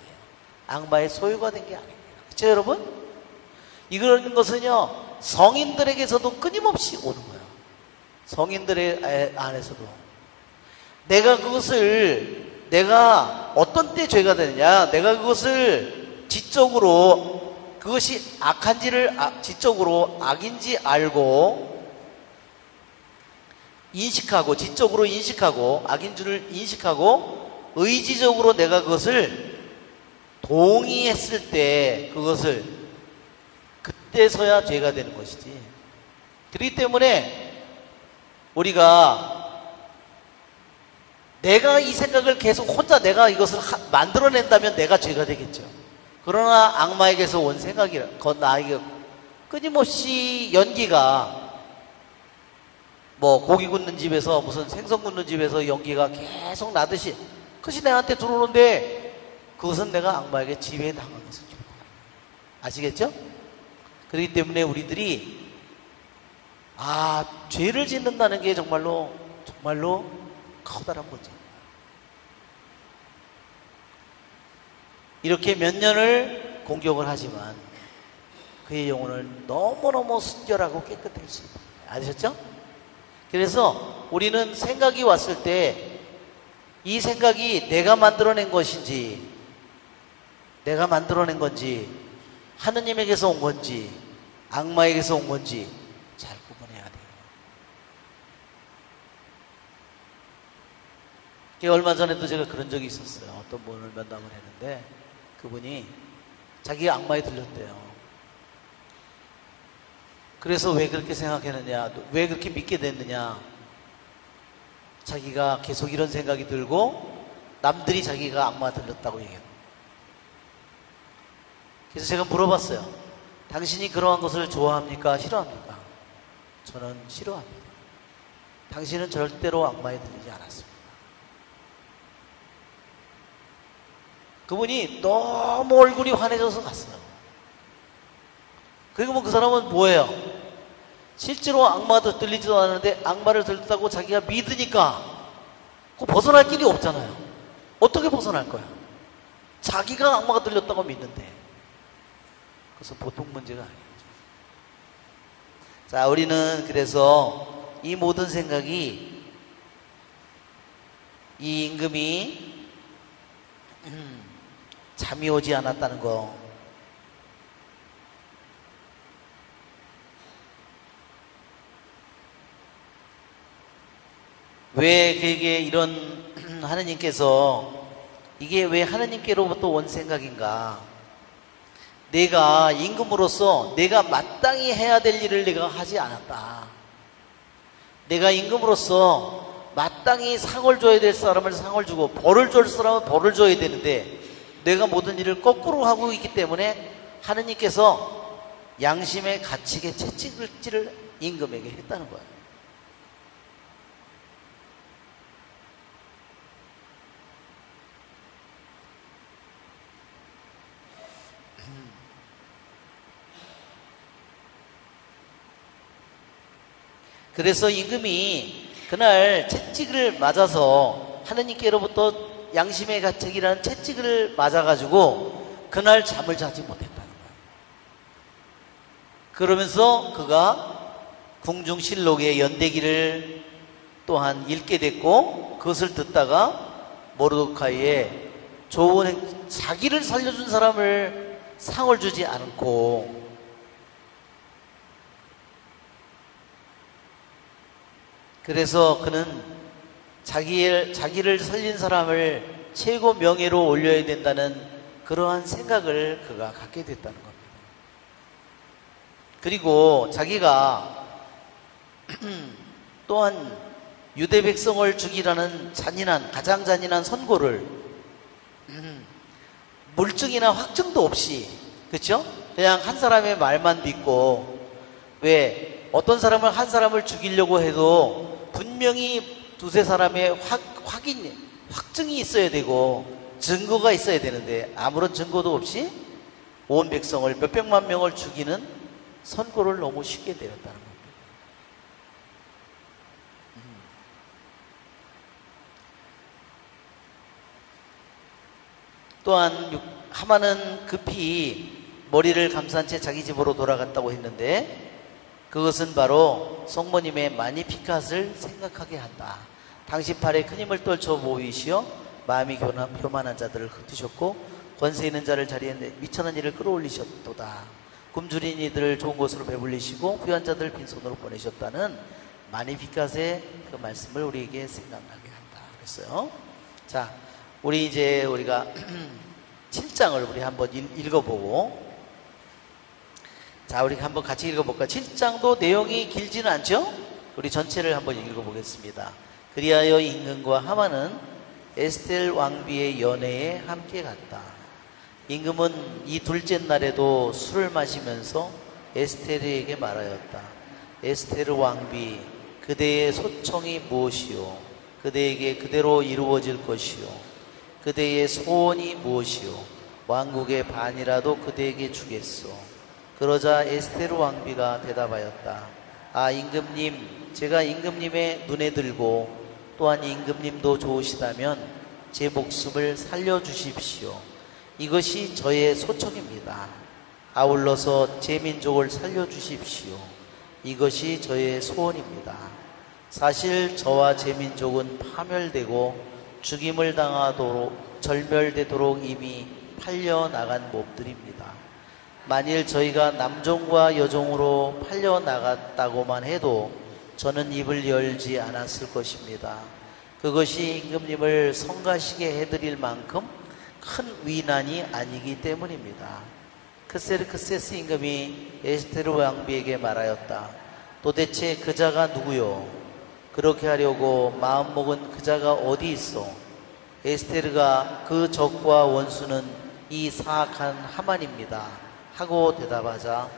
악마의 소유가 된 게 아닙니다. 그렇죠, 여러분? 이런 것은요, 성인들에게서도 끊임없이 오는 거예요. 성인들의 안에서도. 내가 그것을, 내가 어떤 때 죄가 되느냐, 내가 그것을 지적으로, 그것이 악한지를 지적으로 악인지 알고 인식하고, 지적으로 인식하고, 악인 줄을 인식하고, 의지적으로 내가 그것을 동의했을 때, 그것을 그때서야 죄가 되는 것이지. 그렇기 때문에 우리가 내가 이 생각을 계속 혼자 내가 이것을 만들어낸다면 내가 죄가 되겠죠. 그러나 악마에게서 온 생각이라, 나에게 끊임없이 연기가, 뭐 고기 굽는 집에서 무슨 생선 굽는 집에서 연기가 계속 나듯이 그것이 내한테 들어오는데, 그것은 내가 악마에게 지배당한 것을 아시겠죠? 그렇기 때문에 우리들이 죄를 짓는다는 게 정말로 커다란 문제입니다. 이렇게 몇 년을 공격을 하지만 그의 영혼을 너무너무 순결하고 깨끗할 수 있다. 아셨죠? 그래서 우리는 생각이 왔을 때 이 생각이 내가 만들어낸 것인지, 내가 만들어낸 건지, 하느님에게서 온 건지, 악마에게서 온 건지 잘 구분해야 돼요. 얼마 전에도 제가 그런 적이 있었어요. 어떤 분을 면담을 했는데 그분이 자기가 악마에 들렸대요. 그래서 왜 그렇게 생각했느냐, 왜 그렇게 믿게 됐느냐, 자기가 계속 이런 생각이 들고 남들이 자기가 악마 들렸다고 얘기해요. 그래서 제가 물어봤어요. 당신이 그러한 것을 좋아합니까? 싫어합니까? 저는 싫어합니다. 당신은 절대로 악마에 들리지 않았습니다. 그분이 너무 얼굴이 환해져서 갔어요. 그리고 뭐 그 사람은 뭐예요? 실제로 악마도 들리지도 않았는데 악마를 들었다고 자기가 믿으니까 그 벗어날 길이 없잖아요. 어떻게 벗어날 거야? 자기가 악마가 들렸다고 믿는데. 그래서 보통 문제가 아니죠. 자, 우리는 그래서 이 모든 생각이, 이 임금이 잠이 오지 않았다는 거, 왜 그에게 이런 하느님께서, 이게 왜 하느님께로부터 온 생각인가? 내가 임금으로서 내가 마땅히 해야 될 일을 내가 하지 않았다. 내가 임금으로서 마땅히 상을 줘야 될 사람을 상을 주고 벌을 줄 사람은 벌을 줘야 되는데 내가 모든 일을 거꾸로 하고 있기 때문에 하느님께서 양심의 가책에 채찍질을 임금에게 했다는 거예요. 그래서 임금이 그날 채찍을 맞아서, 하느님께로부터 양심의 가책이라는 채찍을 맞아가지고 그날 잠을 자지 못했다는 거예요. 그러면서 그가 궁중실록의 연대기를 또한 읽게 됐고, 그것을 듣다가 모르드카이의 좋은 자기를 살려준 사람을 상을 주지 않고, 그래서 그는 자기를 살린 사람을 최고 명예로 올려야 된다는 그러한 생각을 그가 갖게 됐다는 겁니다. 그리고 자기가 또한 유대 백성을 죽이라는 가장 잔인한 선고를 물증이나 확증도 없이, 그렇죠? 그냥 한 사람의 말만 믿고, 왜 어떤 사람을 한 사람을 죽이려고 해도 분명히 두세 사람의 확증이 있어야 되고 증거가 있어야 되는데 아무런 증거도 없이 온 백성을, 몇백만 명을 죽이는 선고를 너무 쉽게 내렸다는 겁니다. 또한 하만은 급히 머리를 감싼 채 자기 집으로 돌아갔다고 했는데 그것은 바로 성모님의 마니피캇을 생각하게 한다. 당시 팔에 큰 힘을 떨쳐 모이시어 마음이 교만한 자들을 흩으셨고 권세 있는 자를 자리에 미천한 이를 끌어올리셨도다. 굶주린 이들을 좋은 곳으로 배불리시고 부유한 자들을 빈손으로 보내셨다는 마니피캇의 그 말씀을 우리에게 생각나게 한다 그랬어요. 자, 우리가 7장을 우리 한번 읽어보고, 자, 우리 한번 같이 읽어볼까요? 7장도 내용이 길지는 않죠? 우리 전체를 한번 읽어보겠습니다. 그리하여 임금과 하만은 에스텔 왕비의 연회에 함께 갔다. 임금은 이 둘째 날에도 술을 마시면서 에스테르에게 말하였다. 에스테르 왕비, 그대의 소청이 무엇이요? 그대에게 그대로 이루어질 것이요? 그대의 소원이 무엇이요? 왕국의 반이라도 그대에게 주겠소. 그러자 에스테르 왕비가 대답하였다. 아, 임금님, 제가 임금님의 눈에 들고 또한 임금님도 좋으시다면 제 목숨을 살려주십시오. 이것이 저의 소청입니다. 아울러서 제 민족을 살려주십시오. 이것이 저의 소원입니다. 사실 저와 제 민족은 파멸되고 죽임을 당하도록 절멸되도록 이미 팔려나간 몹들입니다. 만일 저희가 남종과 여종으로 팔려나갔다고만 해도 저는 입을 열지 않았을 것입니다. 그것이 임금님을 성가시게 해드릴 만큼 큰 위난이 아니기 때문입니다. 크세르크세스 임금이 에스테르 왕비에게 말하였다. 도대체 그 자가 누구요? 그렇게 하려고 마음먹은 그 자가 어디 있어? 에스테르가 그 적과 원수는 이 사악한 하만입니다. 하고 대답하자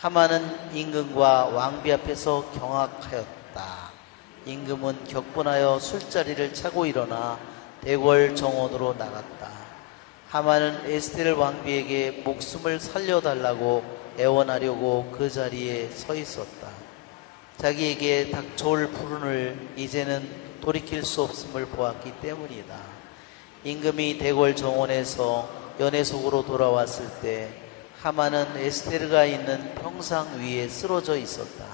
하만은 임금과 왕비 앞에서 경악하였다. 임금은 격분하여 술자리를 차고 일어나 대궐 정원으로 나갔다. 하만은 에스테르 왕비에게 목숨을 살려달라고 애원하려고 그 자리에 서 있었다. 자기에게 닥쳐올 불운을 이제는 돌이킬 수 없음을 보았기 때문이다. 임금이 대궐 정원에서 연회 속으로 돌아왔을 때 하만은 에스테르가 있는 평상 위에 쓰러져 있었다.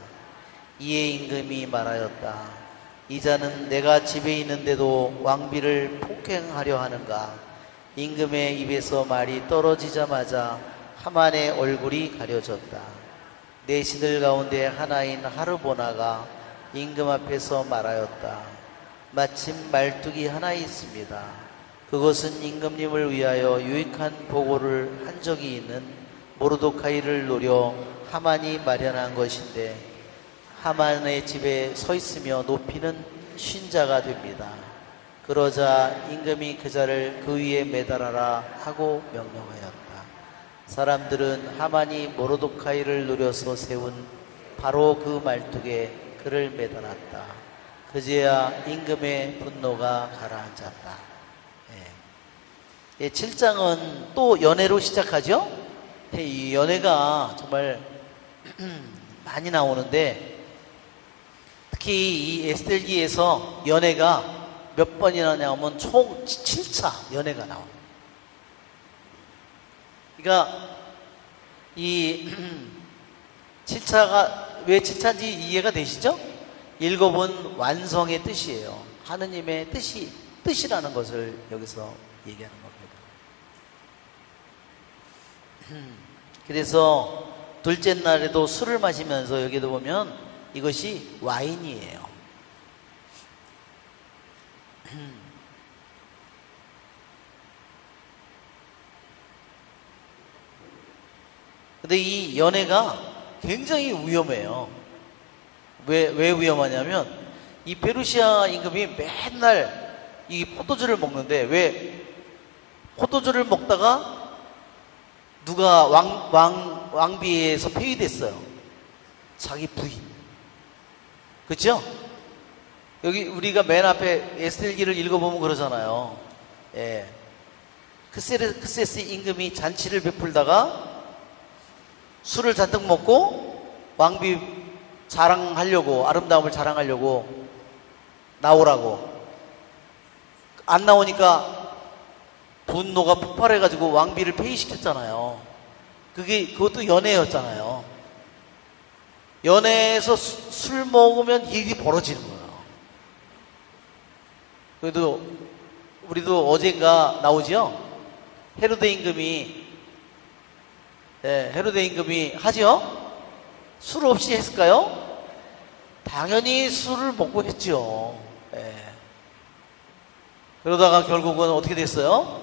이에 임금이 말하였다. 이 자는 내가 집에 있는데도 왕비를 폭행하려 하는가? 임금의 입에서 말이 떨어지자마자 하만의 얼굴이 가려졌다. 내시들 가운데 하나인 하르보나가 임금 앞에서 말하였다. 마침 말뚝이 하나 있습니다. 그것은 임금님을 위하여 유익한 보고를 한 적이 있는 모르도카이를 노려 하만이 마련한 것인데 하만의 집에 서 있으며 높이는 신자가 됩니다. 그러자 임금이 그 자를 그 위에 매달아라 하고 명령하였다. 사람들은 하만이 모르도카이를 노려서 세운 바로 그 말뚝에 그를 매달았다. 그제야 임금의 분노가 가라앉았다. 7장은 또 연애로 시작하죠. 이 연애가 정말 많이 나오는데 특히 이 에스텔기에서 연애가 몇 번이나 나오면 총 7차 연애가 나와요. 그러니까 이 7차가 왜 7차인지 이해가 되시죠? 읽어본 완성의 뜻이에요. 하느님의 뜻이라는 것을 여기서 얘기하는 겁니다. 그래서 둘째 날에도 술을 마시면서 여기도 보면 이것이 와인이에요. 근데 이 연애가 굉장히 위험해요. 왜 위험하냐면 이 페르시아 임금이 맨날 이 포도주를 먹는데 왜 포도주를 먹다가 누가 왕비에서 폐위됐어요. 자기 부인. 그렇죠? 여기 우리가 맨 앞에 에스텔기를 읽어보면 그러잖아요. 예. 크세스 임금이 잔치를 베풀다가 술을 잔뜩 먹고 왕비 자랑하려고, 아름다움을 자랑하려고 나오라고. 안 나오니까 분노가 폭발해가지고 왕비를 폐위시켰잖아요. 그것도 연애였잖아요. 연애에서 술 먹으면 일이 벌어지는 거예요. 그래도 우리도 어젠가 나오죠? 헤로데 임금이 하죠? 술 없이 했을까요? 당연히 술을 먹고 했죠. 그러다가 결국은 어떻게 됐어요?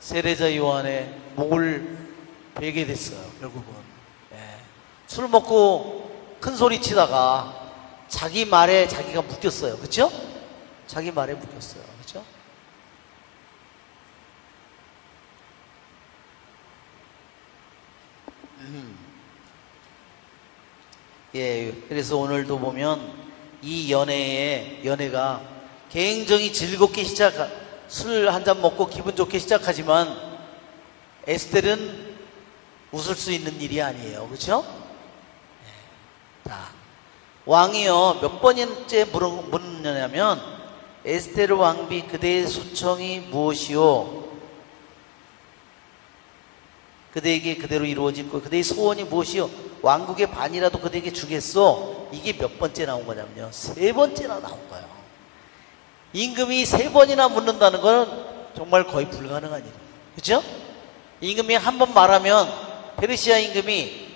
세례자 요한의 목을 베게 됐어요. 결국은 술 먹고 큰 소리 치다가 자기 말에 자기가 묶였어요. 그렇죠? 자기 말에 묶였어요. 그렇죠? 예, 그래서 오늘도 보면 이 연애가 굉장히 즐겁게 술 한 잔 먹고 기분 좋게 시작하지만 에스텔은 웃을 수 있는 일이 아니에요. 그렇죠? 자, 왕이요 몇 번째 묻느냐면 에스테르 왕비 그대의 소청이 무엇이요? 그대에게 그대로 이루어질 것 그대의 소원이 무엇이요? 왕국의 반이라도 그대에게 주겠소. 이게 몇 번째 나온 거냐면요 3번째나 나온 거예요. 임금이 3번이나 묻는다는 건 정말 거의 불가능한 일이에요. 그렇죠? 임금이 한 번 말하면 페르시아 임금이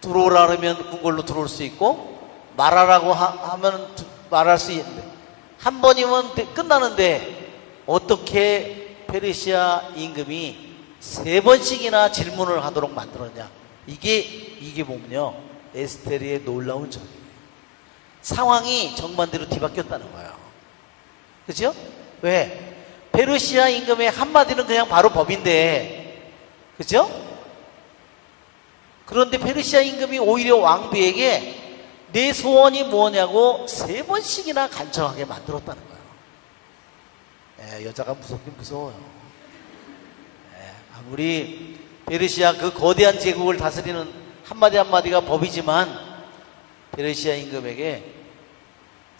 들어오라 그러면 궁궐로 들어올 수 있고 말하라고 하면 말할 수 있는데 한 번이면 끝나는데 어떻게 페르시아 임금이 3번씩이나 질문을 하도록 만들었냐. 이게 보면요 에스테르의 놀라운 점이에요. 상황이 정반대로 뒤바뀌었다는 거예요. 그죠? 왜? 페르시아 임금의 한마디는 그냥 바로 법인데, 그죠? 그런데 페르시아 임금이 오히려 왕비에게 내 소원이 뭐냐고 3번씩이나 간청하게 만들었다는 거예요. 여자가 무섭긴 무서워요. 아무리 페르시아 그 거대한 제국을 다스리는 한마디 한마디가 법이지만 페르시아 임금에게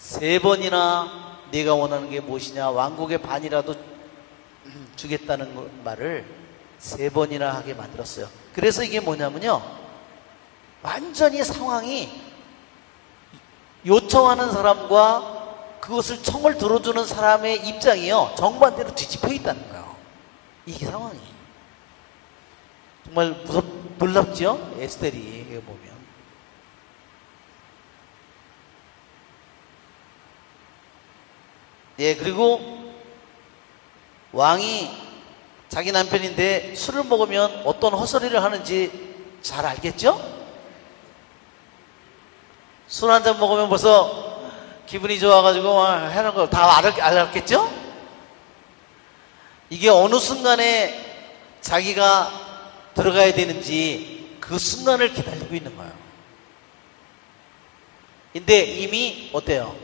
3번이나 네가 원하는 게 무엇이냐 왕국의 반이라도 주겠다는 말을 3번이나 하게 만들었어요. 그래서 이게 뭐냐면요 완전히 상황이 요청하는 사람과 그것을 청을 들어주는 사람의 입장이요 정반대로 뒤집혀 있다는 거예요. 이게 상황이 정말 놀랍죠? 에스텔이 이거 보면. 예, 그리고 왕이 자기 남편인데 술을 먹으면 어떤 헛소리를 하는지 잘 알겠죠? 술 한 잔 먹으면 벌써 기분이 좋아가지고 하는 거 다 알았겠죠? 이게 어느 순간에 자기가 들어가야 되는지 그 순간을 기다리고 있는 거예요. 근데 이미 어때요?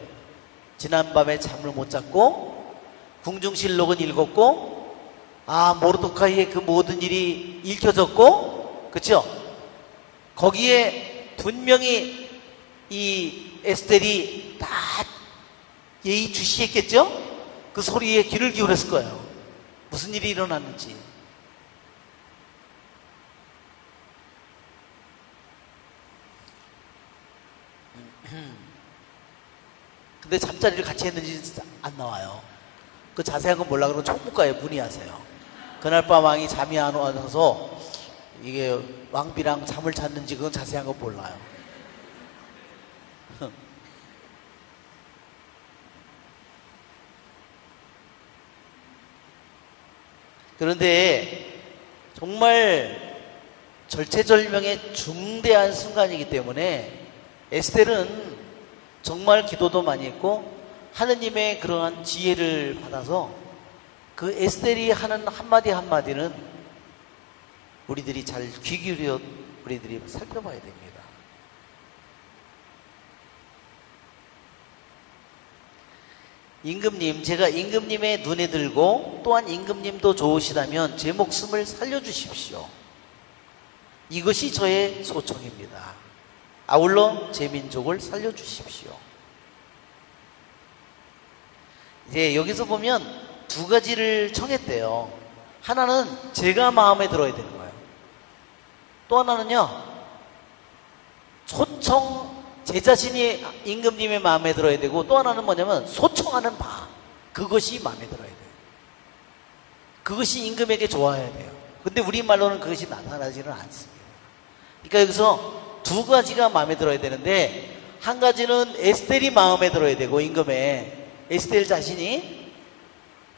지난밤에 잠을 못 잤고 궁중실록은 읽었고 모르도카이의 그 모든 일이 읽혀졌고 그쵸? 거기에 분명히 이 에스텔이 다 예의주시했겠죠? 그 소리에 귀를 기울였을 거예요. 무슨 일이 일어났는지. 근데 잠자리를 같이 했는지 안 나와요. 그 자세한 건 몰라 그러면 총무과에 문의하세요. 그날 밤 왕이 잠이 안 와서 이게 왕비랑 잠을 잤는지 그건 자세한 건 몰라요. 그런데 정말 절체절명의 중대한 순간이기 때문에 에스텔은 정말 기도도 많이 했고 하느님의 그러한 지혜를 받아서 그 에스텔이 하는 한마디 한마디는 우리들이 잘 귀 기울여 우리들이 살펴봐야 됩니다. 임금님, 제가 임금님의 눈에 들고 또한 임금님도 좋으시다면 제 목숨을 살려주십시오. 이것이 저의 소청입니다. 아울러 제 민족을 살려주십시오. 이제 여기서 보면 2가지를 청했대요. 하나는 제가 마음에 들어야 되는 거예요. 또 하나는요, 제 자신이 임금님의 마음에 들어야 되고, 또 하나는 뭐냐면 소청하는 바, 그것이 마음에 들어야 돼요. 그것이 임금에게 좋아야 돼요. 근데 우리말로는 그것이 나타나지는 않습니다. 그러니까 여기서 두 가지가 마음에 들어야 되는데, 한 가지는 에스텔이 마음에 들어야 되고, 임금의 에스텔 자신이,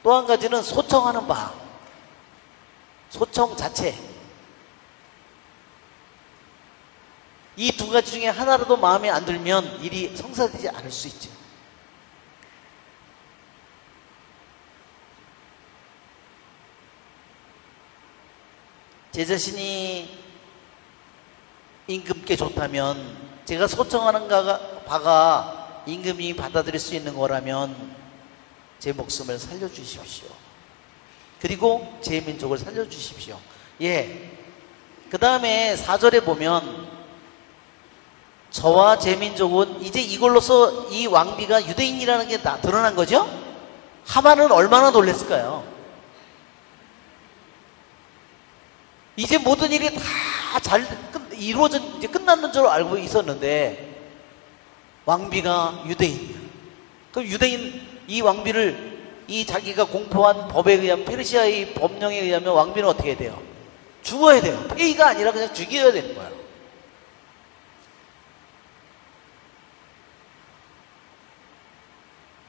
또 한 가지는 소청하는 바, 소청 자체. 이 두 가지 중에 하나라도 마음에 안 들면 일이 성사되지 않을 수 있죠. 제 자신이 임금께 좋다면, 제가 소청하는 바가 임금이 받아들일 수 있는 거라면 제 목숨을 살려주십시오. 그리고 제 민족을 살려주십시오. 예. 그 다음에 4절에 보면, 저와 제 민족은, 이제 이걸로서 이 왕비가 유대인이라는 게 다 드러난 거죠? 하만은 얼마나 놀랐을까요? 이제 모든 일이 다 잘 이루어져, 이제 끝났는 줄 알고 있었는데, 왕비가 유대인이야. 그럼 이 왕비를, 이 자기가 공포한 법에 의하면, 페르시아의 법령에 의하면 왕비는 어떻게 돼요? 죽어야 돼요. 폐위가 아니라 그냥 죽여야 되는 거야.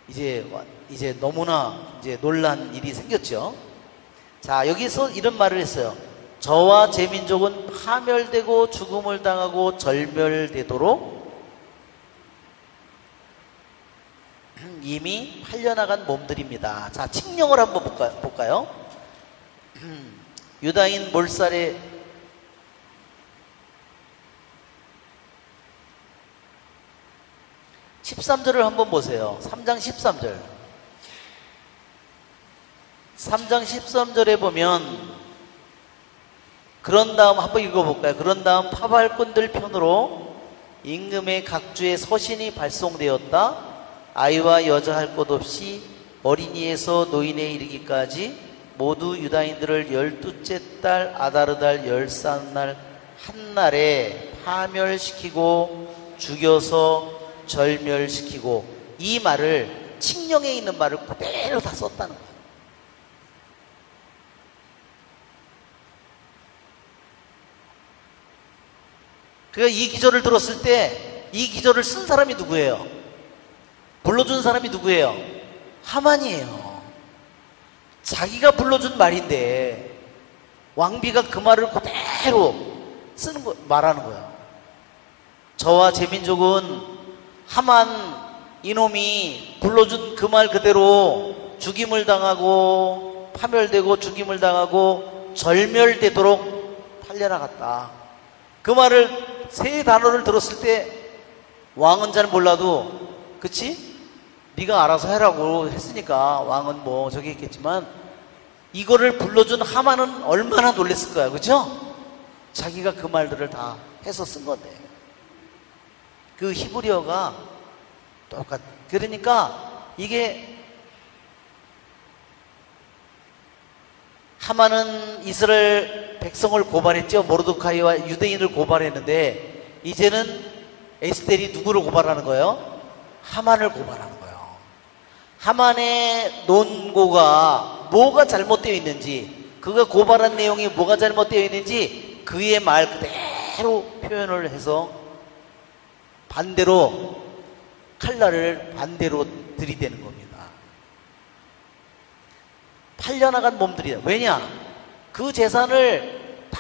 이제 너무나 이제 놀란 일이 생겼죠. 자, 여기서 이런 말을 했어요. 저와 제 민족은 파멸되고 죽음을 당하고 절멸되도록 이미 팔려나간 몸들입니다. 자, 칙령을 한번 볼까요? 유다인 몰살의 13절을 한번 보세요. 3장 13절. 3장 13절에 보면, 그런 다음 한번 읽어볼까요? 그런 다음 파발꾼들 편으로 임금의 각주의 서신이 발송되었다. 아이와 여자 할 것 없이 어린이에서 노인에 이르기까지 모두 유다인들을 12째 달 아다르달 열산날 한날에 파멸시키고 죽여서 절멸시키고, 이 말을, 칙령에 있는 말을 그대로 다 썼다는 거예요. 그러니까 이 기절을 들었을 때, 이 기절을 쓴 사람이 누구예요? 불러준 사람이 누구예요? 하만이에요. 자기가 불러준 말인데 왕비가 그 말을 그대로 말하는 거예요. 저와 제 민족은 하만 이놈이 불러준 그 말 그대로 죽임을 당하고, 파멸되고 죽임을 당하고 절멸되도록 팔려나갔다. 그 말을, 세 단어를 들었을 때 왕은 잘 몰라도, 그치? 네가 알아서 해라고 했으니까 왕은 뭐 저기 했겠지만, 이거를 불러준 하만은 얼마나 놀랬을 거야. 그죠? 자기가 그 말들을 다 해서 쓴 건데, 그 히브리어가 그러니까 이게, 하만은 이스라엘 백성을 고발했죠. 모르드카이와 유대인을 고발했는데, 이제는 에스텔이 누구를 고발하는 거예요? 하만을 고발하는 거예요. 하만의 논고가 뭐가 잘못되어 있는지, 그가 고발한 내용이 뭐가 잘못되어 있는지 그의 말 그대로 표현을 해서 반대로, 칼날을 반대로 들이대는 겁니다. 팔려나간 몸들이다. 왜냐? 그 재산을 다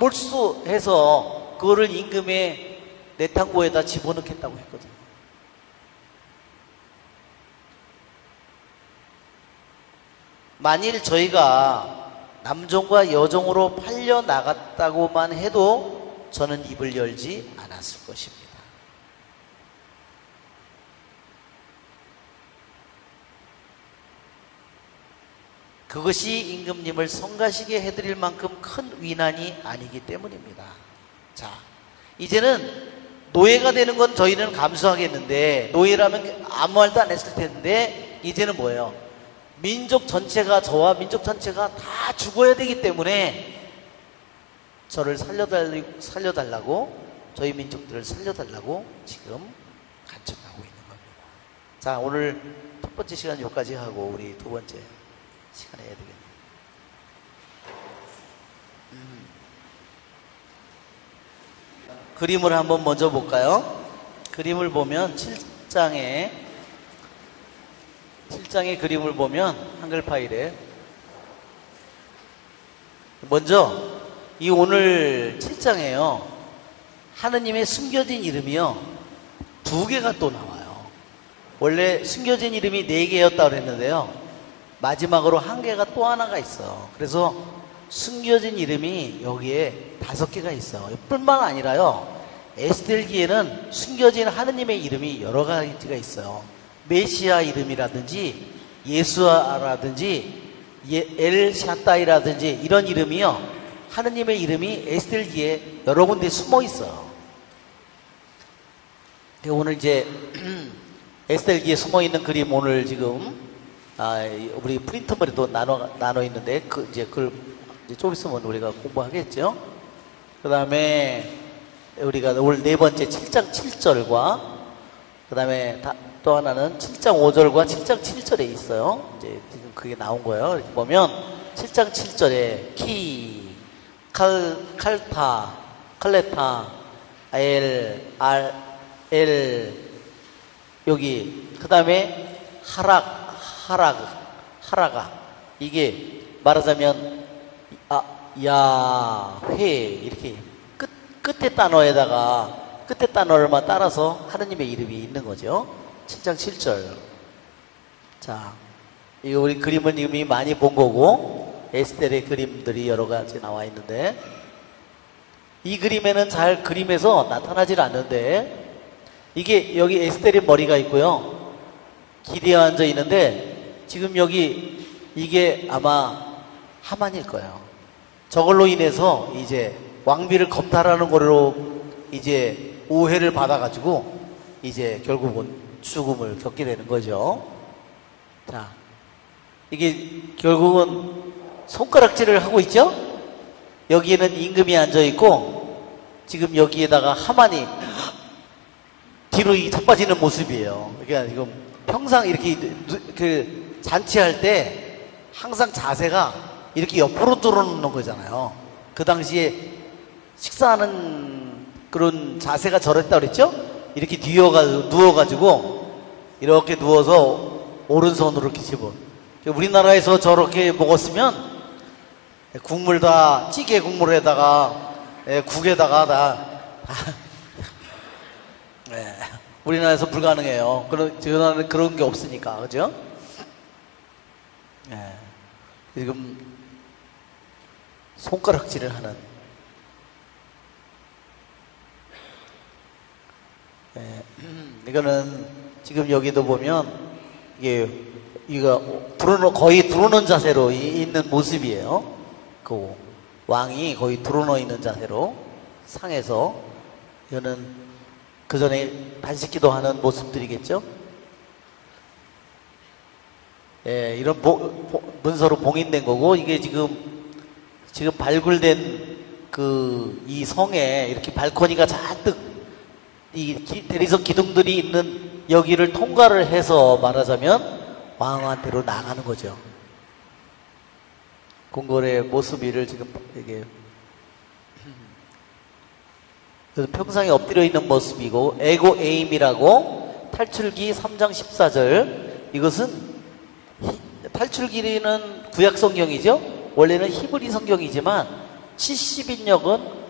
몰수해서 그거를 임금의 내탕고에다 집어넣겠다고 했거든요. 만일 저희가 남종과 여종으로 팔려나갔다고만 해도 저는 입을 열지 않았을 것입니다. 그것이 임금님을 성가시게 해드릴 만큼 큰 위난이 아니기 때문입니다. 자, 이제는 노예가 되는 건 저희는 감수하겠는데, 노예라면 아무 말도 안 했을 텐데, 이제는 뭐예요? 민족 전체가, 저와 민족 전체가 다 죽어야 되기 때문에 저를 살려달라고 저희 민족들을 살려달라고 지금 간청하고 있는 겁니다. 자, 오늘 첫 번째 시간 여기까지 하고 우리 두 번째 시간에 해야 되겠네요. 그림을 한번 먼저 볼까요? 그림을 보면 7장의 그림을 보면 한글 파일에 먼저 이 오늘 7장에요. 하느님의 숨겨진 이름이요. 2개가 또 나와요. 원래 숨겨진 이름이 4개였다고 그랬는데요. 마지막으로 1개가 또 하나가 있어요. 그래서 숨겨진 이름이 여기에 5개가 있어요. 뿐만 아니라요. 에스겔기에는 숨겨진 하느님의 이름이 여러 가지가 있어요. 메시아 이름이라든지 예수아라든지 엘샤다이라든지 이런 이름이요. 하느님의 이름이 에스겔기에 여러 군데 숨어 있어요. 오늘 이제 에스겔기에 숨어 있는 그림 오늘 지금 우리 프린터물에도 나눠 있는데 이제 그걸 이제 좀 있으면 우리가 공부하겠죠. 그 다음에 우리가 오늘 4번째 7장 7절과 그 다음에 또 하나는 7장 5절과 7장 7절에 있어요. 이제 지금 그게 나온 거예요. 이렇게 보면 7장 7절에 키, 칼타, 칼레타, 여기 그 다음에 하라가 이게 말하자면 야훼 이렇게 끝에 단어를만 따라서 하느님의 이름이 있는 거죠. 7장 7절. 자, 이거 우리 그림을 이미 많이 본 거고 에스겔의 그림들이 여러 가지 나와 있는데 이 그림에는 잘 그림에서 나타나질 않는데 이게 여기 에스겔의 머리가 있고요. 길에 앉아 있는데 지금 여기 이게 아마 하만일 거예요. 저걸로 인해서 이제 왕비를 겁탈하는 거로 이제 오해를 받아가지고 이제 결국은 죽음을 겪게 되는 거죠. 자, 이게 결국은 손가락질을 하고 있죠? 여기에는 임금이 앉아있고 지금 여기에다가 하만이 뒤로 자빠지는 모습이에요. 그러니까 지금 평상 이렇게 그 잔치할 때 항상 자세가 이렇게 옆으로 뚫어놓는 거잖아요. 그 당시에 식사하는 그런 자세가 저랬다고 그랬죠? 이렇게 누워가지고 이렇게 누워서 오른손으로 이렇게 집어. 우리나라에서 저렇게 먹었으면 찌개 국물에다가 국에다가 다 우리나라에서 불가능해요. 저는 그런 게 없으니까, 그죠? 지금 손가락질을 하는. 이거는 지금 여기도 보면 이거 거의 드러놓은 자세로 있는 모습이에요. 그 왕이 거의 드러놓여 있는 자세로 상에서 이거는 그 전에 반식기도 하는 모습들이겠죠. 이런 문서로 봉인된 거고 이게 지금 발굴된 이 성에 이렇게 발코니가 잔뜩 이 대리석 기둥들이 있는 여기를 통과를 해서 말하자면 왕한테로 나가는 거죠. 궁궐의 모습을 지금 이게 평상에 엎드려 있는 모습이고 에고 에임이라고 탈출기 3장 14절 이것은 탈출기는 구약 성경이죠. 원래는 히브리 성경이지만 70인역은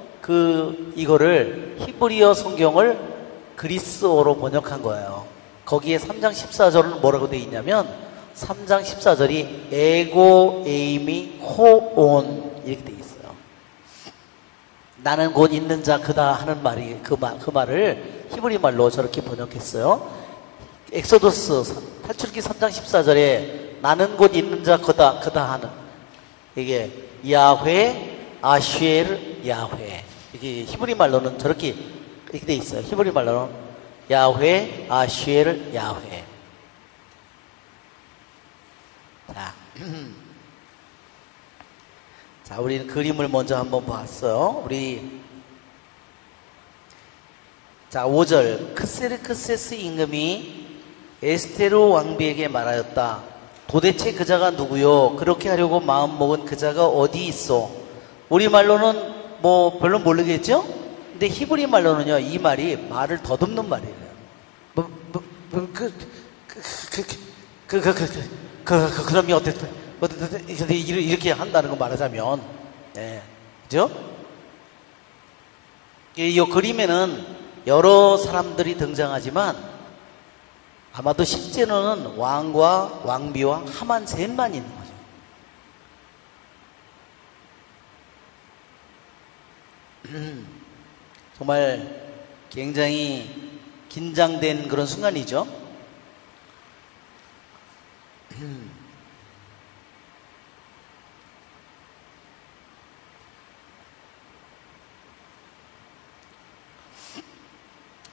이거를 히브리어 성경을 그리스어로 번역한 거예요. 거기에 3장 14절은 뭐라고 되어 있냐면 3장 14절이 에고 에이미 호온 이렇게 되어 있어요. 나는 곧 있는 자 그다 하는 말이 그 말을 히브리 말로 저렇게 번역했어요. 엑소더스 탈출기 3장 14절에 나는 곧 있는 자 그다 하는 이게 야훼 아슈엘 야훼 이게 히브리 말로는 저렇게 이렇게 돼 있어요. 히브리 말로는 야훼 아슈엘 야훼. 자, 자, 우리는 그림을 먼저 한번 봤어요. 자, 5절. 크세르크세스 임금이 에스테로 왕비에게 말하였다. 도대체 그자가 누구요? 그렇게 하려고 마음먹은 그자가 어디 있어? 우리말로는 뭐 별로 모르겠죠? 근데 히브리 말로는요, 이 말이 말을 더듬는 말이에요. 그럼이 어땠어? 이렇게 한다는 거 말하자면, 네. 그죠? 이 그림에는 여러 사람들이 등장하지만 아마도 실제로는 왕과 왕비와 하만 셋만 있는 거죠. 정말 굉장히 긴장된 그런 순간이죠.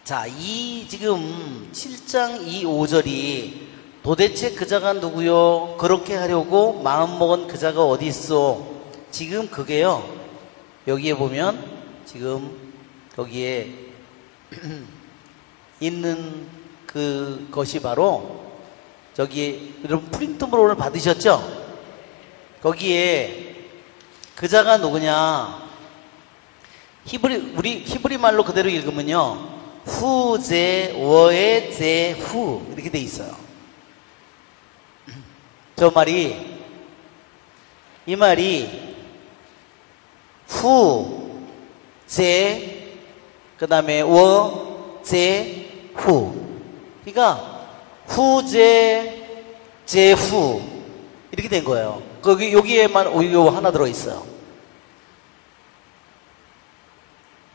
자, 지금 7장 5절이 도대체 그자가 누구요? 그렇게 하려고 마음먹은 그자가 어디 있어? 지금 그게요, 여기에 보면 지금 거기에 있는 그것이 바로 저기 여러분 프린트물을 받으셨죠? 거기에 그자가 누구냐? 히브리 말로 그대로 읽으면요, 후제 워에 제후 이렇게 돼 있어요. 이 말이 후, 제, 그 다음에 워, 제, 후. 그러니까 후제, 제후 이렇게 된 거예요. 여기에만 오히려 하나 들어 있어요.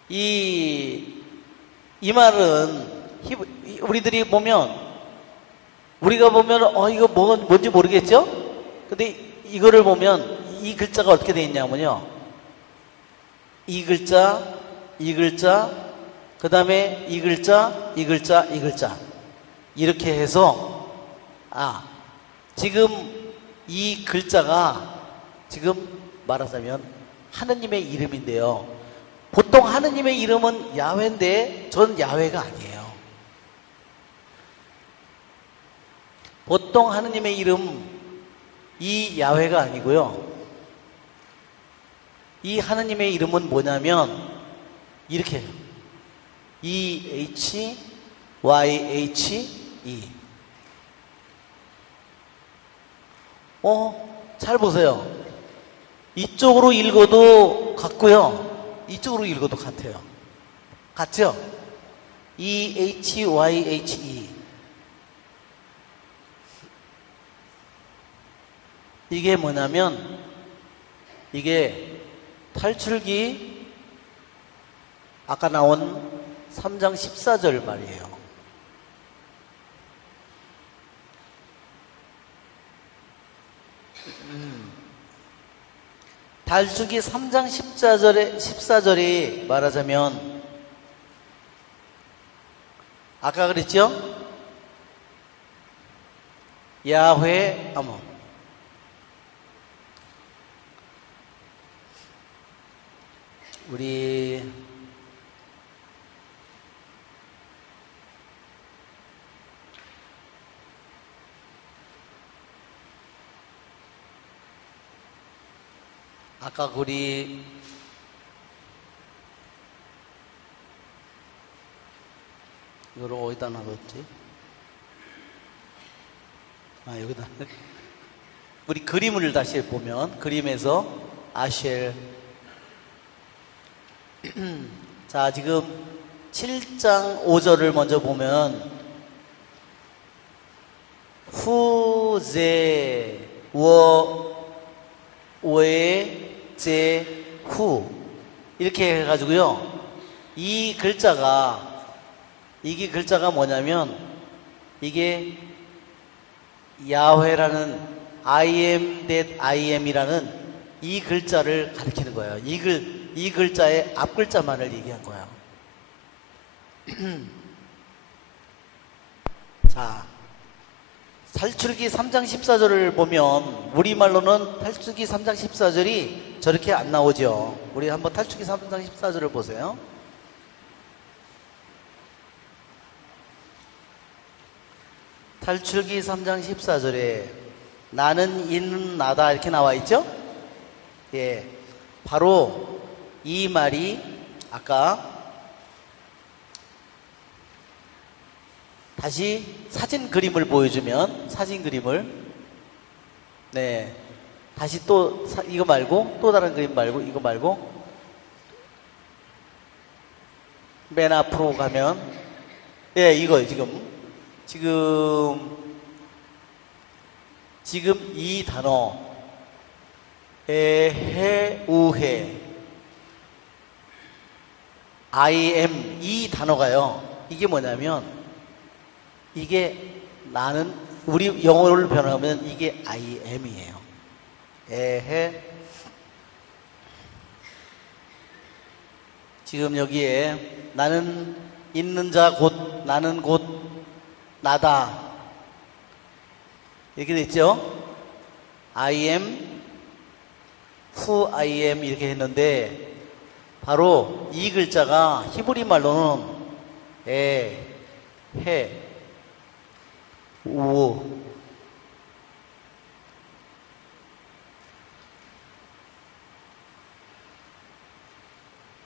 이 말은 우리들이 보면, 우리가 보면 이거 뭔지 모르겠죠? 근데 이거를 보면 이 글자가 어떻게 되어 있냐면요, 이 글자, 이 글자, 그 다음에 이 글자, 이 글자, 이 글자 이렇게 해서 지금 이 글자가 지금 말하자면 하느님의 이름인데요, 보통 하느님의 이름은 야훼인데 전 야훼가 아니에요. 보통 하느님의 이름 이 야훼가 아니고요, 이 하느님의 이름은 뭐냐면 이렇게 해요. EHYHE. 잘 보세요. 이쪽으로 읽어도 같고요, 이쪽으로 읽어도 같아요. 같죠? EHYHE. 이게 뭐냐면, 이게 탈출기 아까 나온 3장 14절 말이에요. 탈출기 3장 14절이 말하자면 아까 그랬죠? 야훼 아몬. 우리 아까 우리 이걸 어디다 놔뒀지? 여기다. 우리 그림을 다시 보면 그림에서 아쉘. 자, 지금 7장 5절을 먼저 보면 후제 워에 제, 후 이렇게 해가지고요, 이게 글자가 뭐냐면 이게 야훼라는 I am that I am이라는 이 글자를 가리키는 거예요. 이 글자의 앞 글자만을 얘기한 거예요. 자, 탈출기 3장 14절을 보면 우리말로는 탈출기 3장 14절이 저렇게 안 나오죠. 우리 한번 탈출기 3장 14절을 보세요. 탈출기 3장 14절에 나는 있는 나다 이렇게 나와 있죠? 예. 바로 이 말이 아까 다시 사진 그림을 보여주면 사진 그림을 네 다시 또 이거 말고 또 다른 그림 말고 이거 말고 맨 앞으로 가면 예 이거 지금 이 단어 애해우해 I am 이 단어가요. 이게 뭐냐면 이게 나는 우리 영어를 변하면 이게 I am이에요. 애해 지금 여기에 나는 있는 자 곧 나는 곧 나다 이렇게 됐죠? I am who I am 이렇게 했는데 바로 이 글자가 히브리 말로는 해 우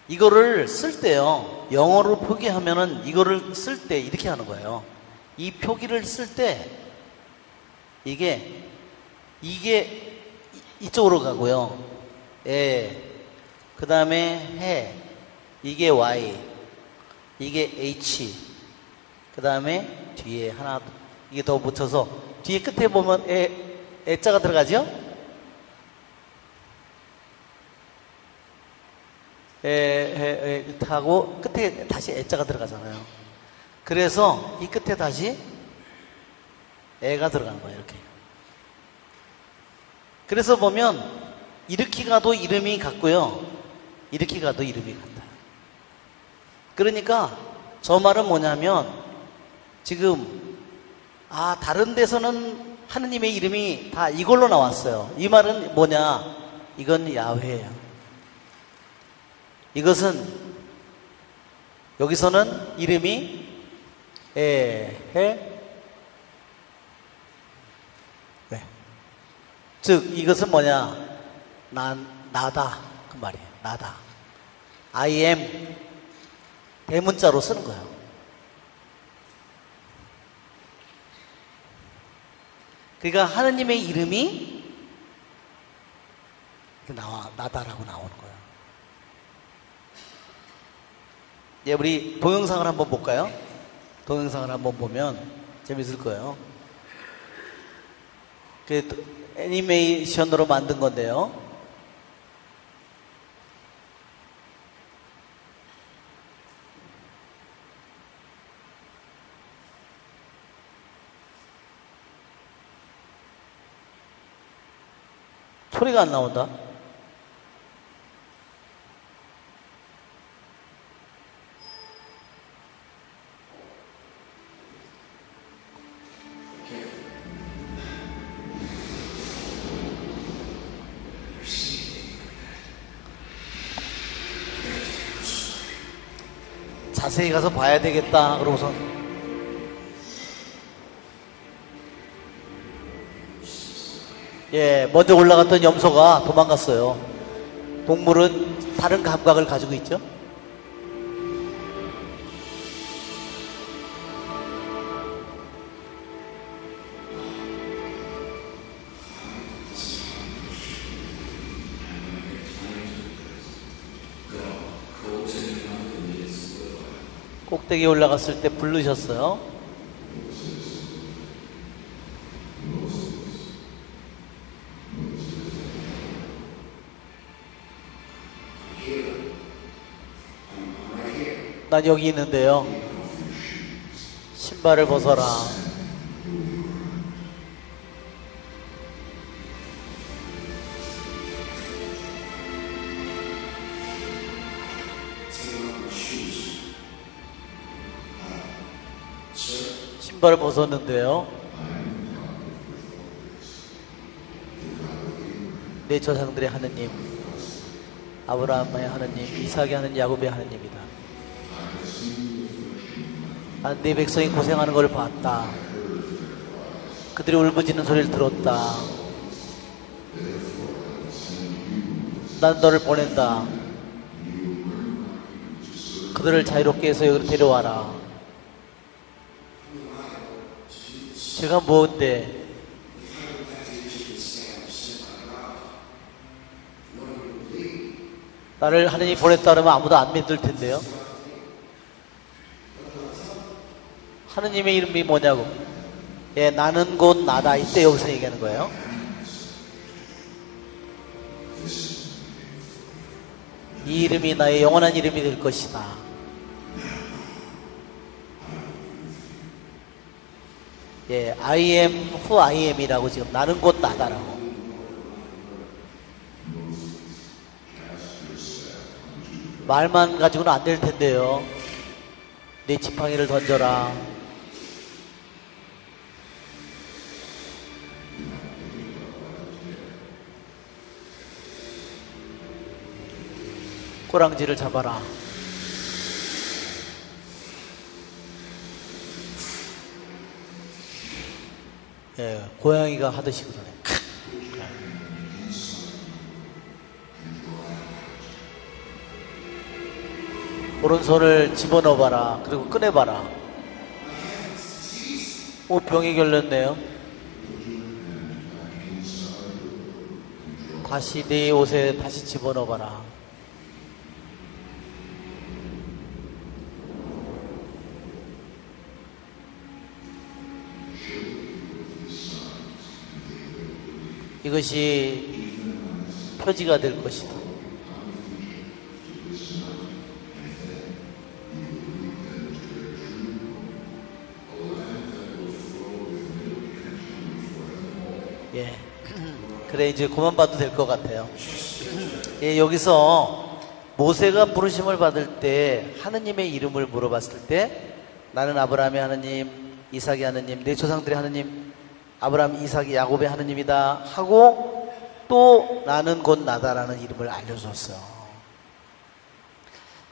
이거를 쓸 때요 영어로 표기하면은 이거를 쓸 때 이렇게 하는 거예요. 이 표기를 쓸 때 이게 이쪽으로 가고요. 그 다음에 해 이게 Y 이게 H 그 다음에 뒤에 하나 이게 더 붙여서 뒤에 끝에 보면 애자가 들어가죠? 하고 끝에 다시 애자가 들어가잖아요. 그래서 이 끝에 다시 애가 들어가는 거예요. 이렇게. 그래서 보면 이렇게 가도 이름이 같고요. 이렇게 가도 이름이 같아요. 그러니까 저 말은 뭐냐면 지금 다른 데서는 하느님의 이름이 다 이걸로 나왔어요. 이 말은 뭐냐? 이건 야훼예요. 이것은 여기서는 이름이 즉 이것은 뭐냐? 나다 그 말이에요. 나다. I am 대문자로 쓰는 거예요. 그러니까 하느님의 이름이 나다라고 나오는 거예요. 예, 우리 동영상을 한번 볼까요? 동영상을 한번 보면 재밌을 거예요. 그 애니메이션으로 만든 건데요. 소리가 안 나온다. 자세히 가서 봐야 되겠다 그러고서 먼저 올라갔던 염소가 도망갔어요. 동물은 다른 감각을 가지고 있죠. 꼭대기에 올라갔을 때 부르셨어요. 난 여기 있는데요. 신발을 벗어라. 신발을 벗었는데요. 내 조상들의 하느님, 아브라함의 하느님, 이삭의 하느님, 야곱의 하느님이다. 난 네 백성이 고생하는 걸 봤다. 그들이 울부짖는 소리를 들었다. 난 너를 보낸다. 그들을 자유롭게 해서 여기로 데려와라. 제가 뭔데? 나를 하느님이 보냈다 그러면 아무도 안 믿을 텐데요. 하느님의 이름이 뭐냐고. 예, 나는 곧 나다. 이때 여기서 얘기하는 거예요. 이 이름이 나의 영원한 이름이 될 것이다. 예, I am who I am이라고 지금 나는 곧 나다라고. 말만 가지고는 안 될 텐데요. 내 지팡이를 던져라. 꼬랑지를 잡아라. 예, 고양이가 하듯이 그러네. 오른손을 집어넣어봐라. 그리고 꺼내봐라. 오, 병이 결렸네요. 다시 네 옷에 다시 집어넣어봐라. 이것이 표지가 될 것이다. 예. 그래, 이제 그만 봐도 될 것 같아요. 예, 여기서 모세가 부르심을 받을 때 하느님의 이름을 물어봤을 때 나는 아브라함의 하느님, 이삭의 하느님, 내 조상들의 하느님, 아브라함, 이삭이, 야곱의 하느님이다 하고 또 나는 곧 나다라는 이름을 알려줬어요.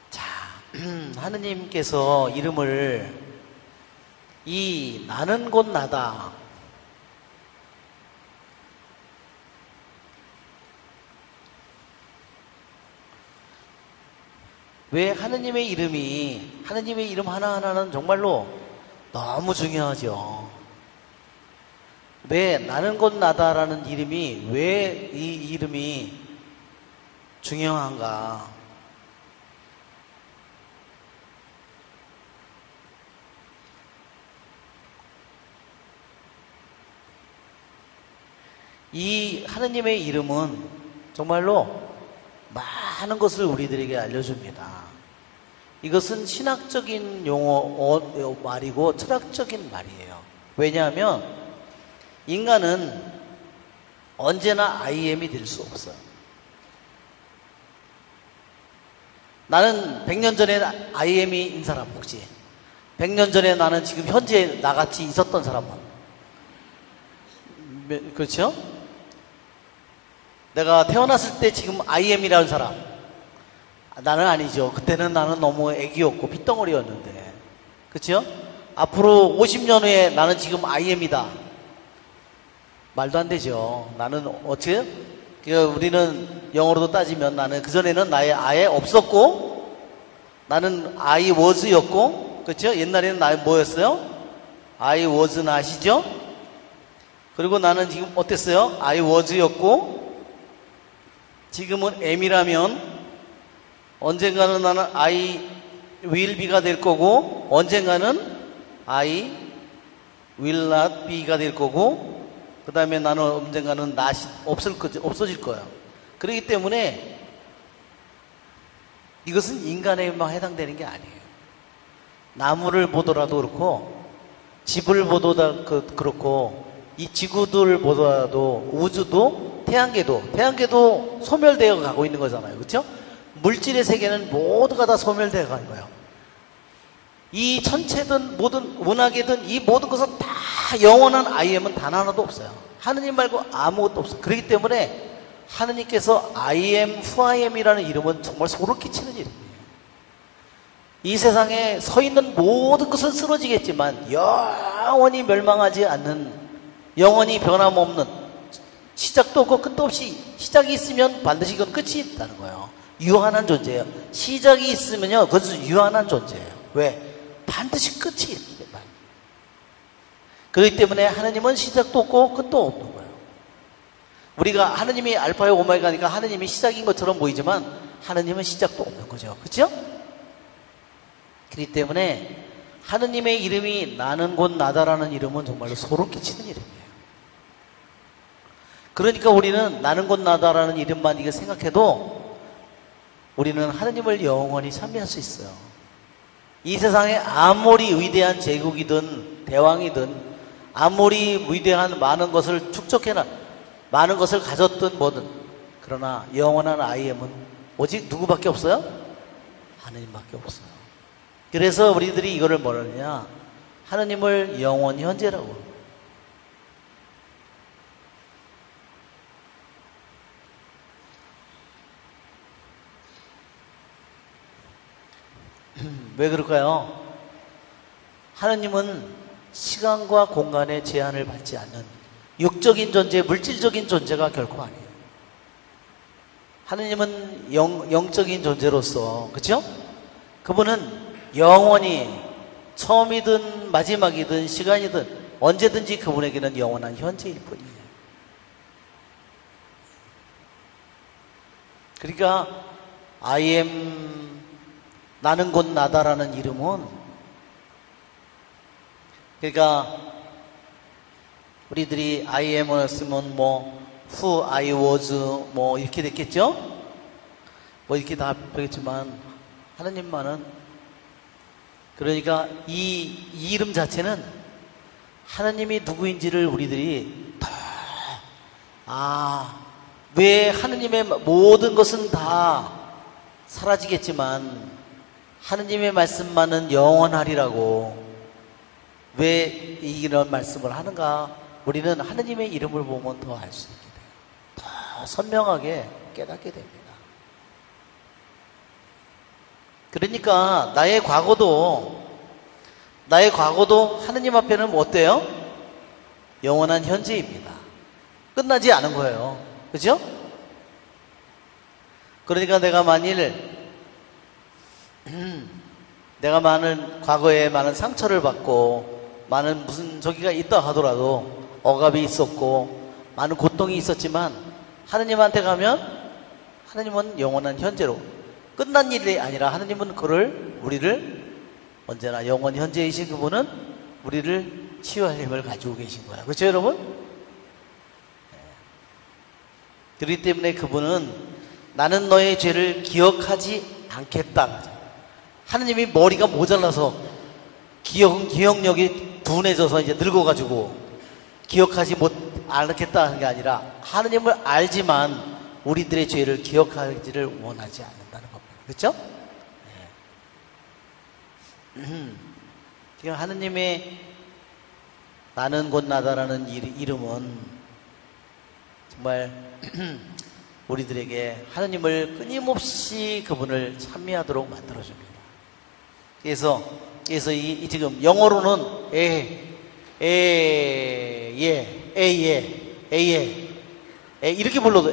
자, 하느님께서 이름을 이 나는 곧 나다, 왜 하느님의 이름이, 하느님의 이름 하나하나는 정말로 너무 중요하죠. 왜 나는 곧 나다라는 이름이, 왜 이 이름이 중요한가? 이 하느님의 이름은 정말로 많은 것을 우리들에게 알려줍니다. 이것은 신학적인 용어 말이고 철학적인 말이에요. 왜냐하면 인간은 언제나 I am이 될 수 없어요. 나는 100년 전에 I am인 사람 혹시 100년 전에 나는 지금 현재 나같이 있었던 사람은, 그렇죠? 내가 태어났을 때 지금 I am이라는 사람, 나는 아니죠. 그때는 나는 너무 애기였고 핏덩어리였는데, 그렇죠? 앞으로 50년 후에 나는 지금 I am이다. 말도 안 되죠. 나는 어떻게? 우리는 영어로도 따지면 나는 그전에는 나의 아예 없었고 나는 I was였고, 그렇죠? 옛날에는 나 뭐였어요? I was not이죠? 그리고 나는 지금 어땠어요? I was였고 지금은 am이라면 언젠가는 나는 I will be가 될 거고 언젠가는 I will not be가 될 거고 그 다음에 나는 언젠가는 not이 없어질 거야. 그렇기 때문에 이것은 인간에만 해당되는 게 아니에요. 나무를 보더라도 그렇고 집을 보더라도 그렇고 이 지구들 보더라도 우주도 태양계도 소멸되어 가고 있는 거잖아요. 그렇죠? 물질의 세계는 모두가 다 소멸되어 가는 거예요. 이 천체든 모든 은하계든 이 모든 것은 다 영원한 I am은 단 하나도 없어요. 하느님 말고 아무것도 없어요. 그렇기 때문에 하느님께서 I am who I am이라는 이름은 정말 소름 끼치는 이름이에요. 이 세상에 서 있는 모든 것은 쓰러지겠지만 영원히 멸망하지 않는, 영원히 변함없는, 시작도 없고 끝도 없이, 시작이 있으면 반드시 그건 끝이 있다는 거예요. 유한한 존재예요. 시작이 있으면요, 그것은 유한한 존재예요. 왜? 반드시 끝이 있기 때문에. 그렇기 때문에 하느님은 시작도 없고 끝도 없는 거예요. 우리가 하느님이 알파요 오메가니까 하느님이 시작인 것처럼 보이지만 하느님은 시작도 없는 거죠. 그렇죠? 그렇기 때문에 하느님의 이름이 나는 곧 나다라는 이름은 정말로 소름 끼치는 이름이에요. 그러니까 우리는 나는 곧 나다라는 이름만 이거 생각해도 우리는 하느님을 영원히 찬미할 수 있어요. 이 세상에 아무리 위대한 제국이든 대왕이든 아무리 위대한 많은 것을 축적해놔 많은 것을 가졌든 뭐든, 그러나 영원한 IM은 오직 누구밖에 없어요? 하느님밖에 없어요. 그래서 우리들이 이거를 뭐라 그러냐, 하느님을 영원 현재라고. 왜 그럴까요? 하느님은 시간과 공간의 제한을 받지 않는 육적인 존재, 물질적인 존재가 결코 아니에요. 하느님은 영적인 존재로서, 그렇죠? 그분은 영원히 처음이든 마지막이든 시간이든 언제든지 그분에게는 영원한 현재일 뿐이에요. 그러니까 I am, 나는 곧 나다라는 이름은, 그러니까 우리들이 I am을 쓰면 뭐 who I was 뭐 이렇게 됐겠죠? 뭐 이렇게 다 되겠지만 하느님만은, 그러니까 이 이름 자체는 하느님이 누구인지를 우리들이 왜 하느님의 모든 것은 다 사라지겠지만 하느님의 말씀만은 영원하리라고 왜 이런 말씀을 하는가? 우리는 하느님의 이름을 보면 더 알 수 있게 돼요. 더 선명하게 깨닫게 됩니다. 그러니까 나의 과거도 하느님 앞에는 뭐 어때요? 영원한 현재입니다. 끝나지 않은 거예요. 그죠? 그러니까 내가 많은 과거에 많은 상처를 받고 많은 무슨 저기가 있다 하더라도, 억압이 있었고 많은 고통이 있었지만 하느님한테 가면 하느님은 영원한 현재로, 끝난 일이 아니라 하느님은 우리를 언제나 영원 현재이신 그분은 우리를 치유할 힘을 가지고 계신 거야. 그렇죠 여러분? 그렇기 때문에 그분은 나는 너의 죄를 기억하지 않겠다. 하느님이 머리가 모자라서 기억력이 둔해져서 이제 늙어가지고 기억하지 않겠다 하는 게 아니라 하느님을 알지만 우리들의 죄를 기억하지를 원하지 않는다는 겁니다. 그렇죠? 지금 하느님의 나는 곧 나다라는 이름은 정말 우리들에게 하느님을 끊임없이 그분을 찬미하도록 만들어줍니다. 그래서 지금 영어로는 이렇게 불러도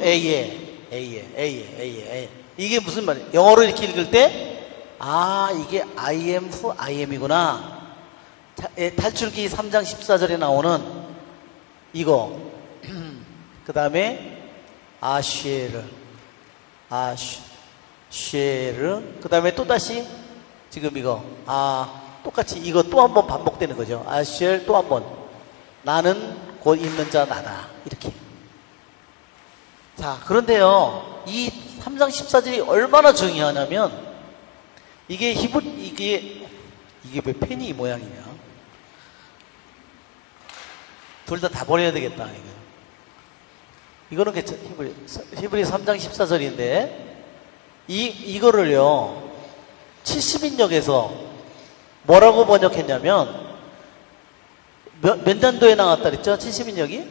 이게 무슨 말이에요? 영어로 이렇게 읽을 때 이게 I am who I am이구나. 탈출기 3장 14절에 나오는 이거 그 다음에 아쉐르 그 다음에 또다시 지금 이거 똑같이 이거 또 한 번 반복되는 거죠. 아쉐르 또 한 번, 나는 곧 있는 자 나다, 이렇게. 자, 그런데요 이 3장 14절이 얼마나 중요하냐면 이게 왜 펜이 이 모양이냐. 둘 다 버려야 되겠다. 이거는 괜찮. 히브리 3장 14절인데 이거를요 70인역에서 뭐라고 번역했냐면 몇 년도에 나왔다 그랬죠? 70인역이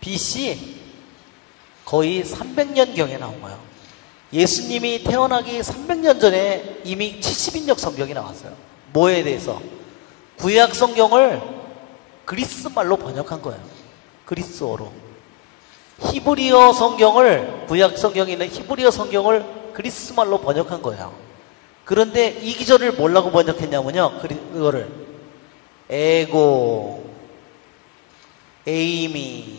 BC 거의 300년경에 나온 거예요. 예수님이 태어나기 300년 전에 이미 70인역 성경이 나왔어요. 뭐에 대해서? 구약 성경을 그리스 말로 번역한 거예요. 그리스어로. 히브리어 성경을, 구약 성경에 있는 히브리어 성경을 그리스 말로 번역한 거예요. 그런데 이 기절을 뭐라고 번역했냐면요. 그거를 에고, 에이미,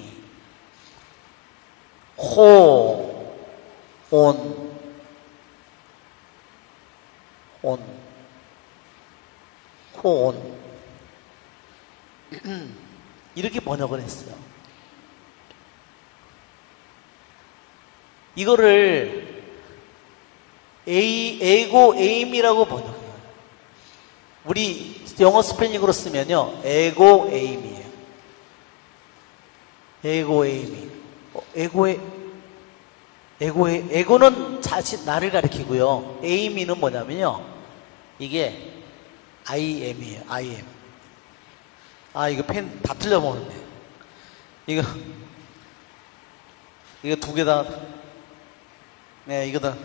호, 온, 호온 이렇게 번역을 했어요. 이거를 에고 에임이라고 번역해요. 우리 영어 스펠링으로 쓰면요, 에고 에임이에요. 에고 에임이. 에고는 자신 나를 가리키고요. 에이미는 뭐냐면요, 이게 I am이에요. I am. 아, 이거 펜 다 틀려먹었네. 이거 두 개 다. 네, 이거다.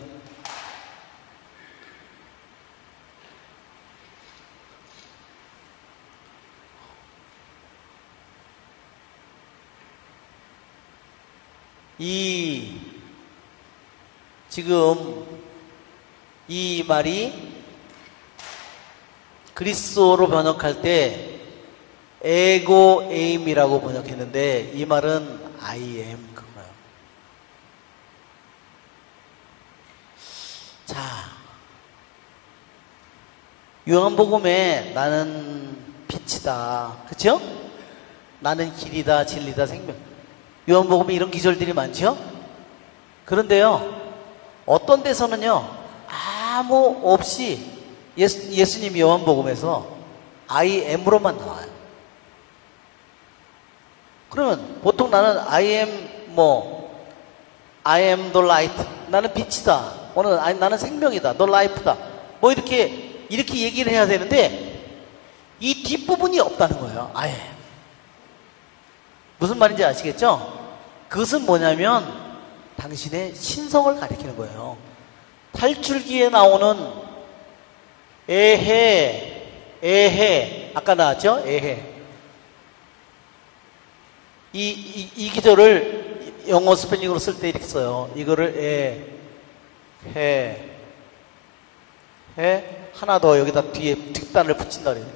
지금 이 말이 그리스어로 번역할 때 에고 에임이라고 번역했는데 이 말은 I am 그거예요. 자, 요한복음에 나는 빛이다, 그렇죠? 나는 길이다, 진리다, 생명. 요한복음에 이런 기절들이 많죠? 그런데요, 어떤 데서는요, 아무 없이 예수님이 요한복음에서 I am으로만 나와요. 그러면 보통 나는 I am I am the light, 나는 빛이다, 나는 생명이다, the life다, 이렇게 얘기를 해야 되는데 이 뒷부분이 없다는 거예요. 아예. 무슨 말인지 아시겠죠? 그것은 뭐냐면 당신의 신성을 가리키는 거예요. 탈출기에 나오는 에헤, 아까 나왔죠? 에헤. 이 기절을 영어 스펠링으로 쓸 때 이렇게 써요. 이거를 해, 하나 더 여기다 뒤에 뒷단을 붙인다 그래요.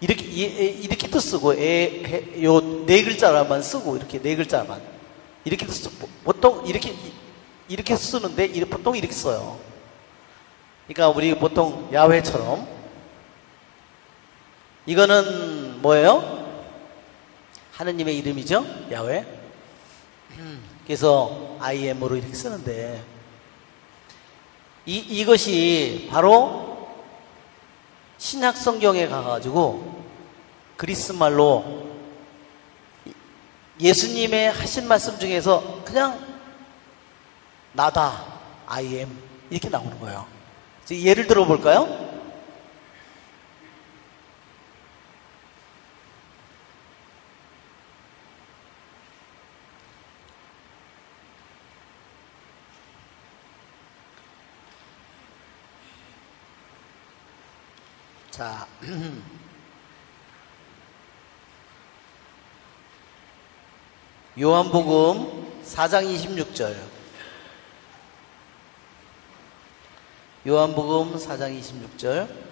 이렇게도 쓰고, 요 네 글자만 쓰고, 이렇게 네 글자만. 이렇게도 쓰고, 보통 이렇게 쓰는데, 보통 이렇게 써요. 그러니까 우리 보통 야훼처럼. 이거는 뭐예요? 하느님의 이름이죠? 야훼. 그래서 I am으로 이렇게 쓰는데, 이것이 바로 신약 성경에 가가지고 그리스 말로 예수님의 하신 말씀 중에서 그냥 나다, I am, 이렇게 나오는 거예요. 예를 들어 볼까요? 자, 요한복음 4장 26절. 요한복음 4장 26절.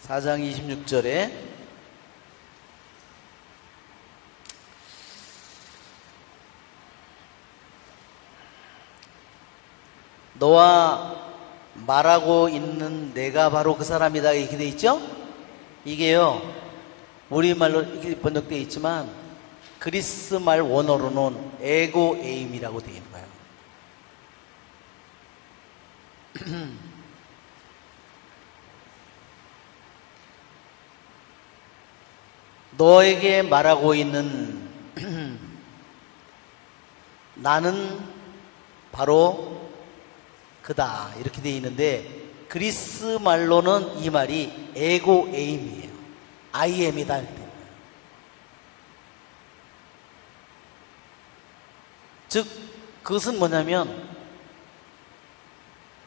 사장 26절에 너와 말하고 있는 내가 바로 그 사람이다, 이렇게 돼 있죠? 이게요, 우리말로 이렇게 번역되어 있지만 그리스 말 원어로는 에고 에임이라고 되어 있는 거예요. 너에게 말하고 있는 나는 바로 그다 이렇게 되어 있는데 그리스 말로는 이 말이 에고 에임이에요. I am이다. 즉 그것은 뭐냐면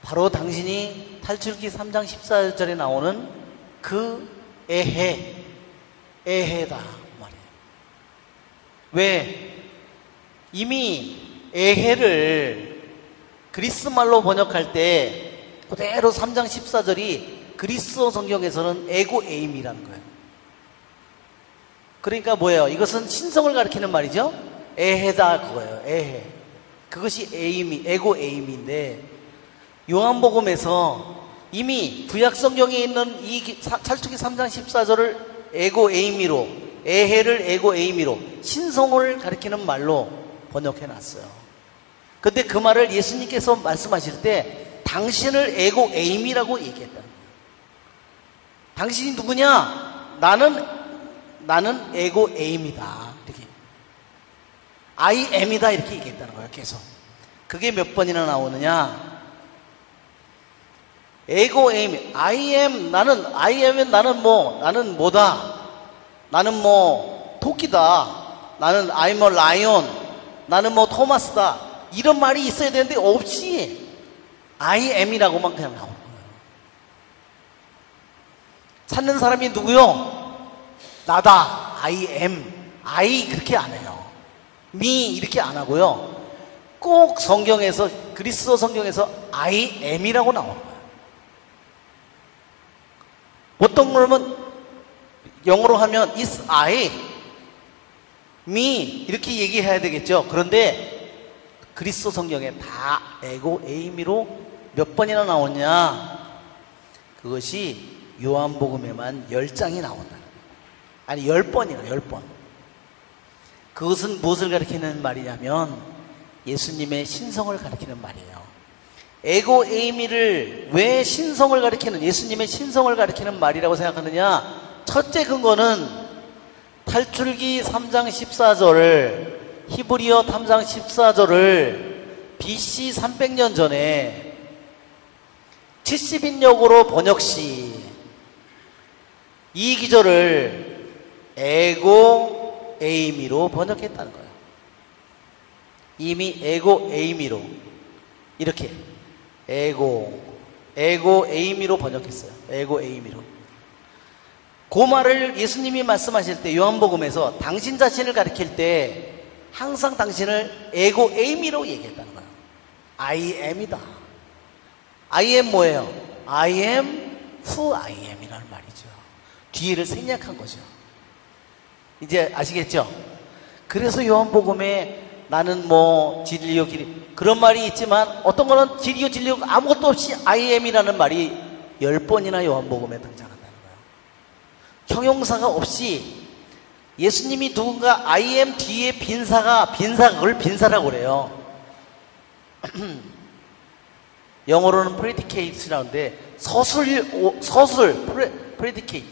바로 당신이 탈출기 3장 14절에 나오는 그 에헤다 말이에요. 왜? 이미 에헤를 그리스 말로 번역할 때 그대로 3장 14절이 그리스어 성경에서는 에고 에임이라는 거예요. 그러니까 뭐예요? 이것은 신성을 가리키는 말이죠. 에헤다 그거예요. 에헤. 그것이 에임이 에고 에임인데 요한복음에서 이미 구약 성경에 있는 이 탈출기 3장 14절을 에고 에이미로 에헤를 에고 에이미로 신성을 가리키는 말로 번역해 놨어요. 근데 그 말을 예수님께서 말씀하실 때 당신을 에고 에임이라고 얘기했다는 거예요. 당신이 누구냐? 나는 에고 에임이다. 이렇게 I am이다 이렇게 얘기했다는 거예요. 계속. 그게 몇 번이나 나오느냐? 에고 에임, I am은 나는 뭐다. 나는 뭐 토끼다. 나는 I'm a lion. 나는 뭐 토마스다. 이런 말이 있어야 되는데 없이 I am이라고만 그냥 나오는 거예요. 찾는 사람이 누구요? 나다. I am. I 그렇게 안 해요. me 이렇게 안 하고요. 꼭 성경에서 그리스어 성경에서 I am이라고 나오는 거예요. 보통 그러면 영어로 하면 is I, me 이렇게 얘기해야 되겠죠. 그런데 그리스어 성경에 다 에고 에이미로 몇 번이나 나오냐? 그것이 요한복음에만 10장이 나온다. 아니 10번이나 10번. 그것은 무엇을 가리키는 말이냐면 예수님의 신성을 가리키는 말이에요. 에고 에이미를 왜 신성을 가리키는 예수님의 신성을 가리키는 말이라고 생각하느냐? 첫째 근거는 탈출기 3장 14절을 히브리어 3장 14절을 BC 300년 전에 70인역으로 번역시 이 기절을 에고 에이미로 번역했다는 거예요. 이미 에고 에이미로 이렇게 에고 에이미로 번역했어요. 에고 에이미로. 그 말을 예수님이 말씀하실 때 요한복음에서 당신 자신을 가리킬 때 항상 당신을 에고 에이미로 얘기했다는 거예요. I am이다. I am 뭐예요? I am who I am 이라는 말이죠. 뒤를 생략한 거죠. 이제 아시겠죠? 그래서 요한복음에 나는 뭐 진리요 길이 그런 말이 있지만 어떤 거는 진리요 진리요 아무것도 없이 I am이라는 말이 10번이나 요한복음에 등장한다는 거예요. 형용사가 없이 예수님이 누군가 I am 뒤에 빈사가 그걸 빈사라고 그래요. 영어로는 predicate라는데 predicate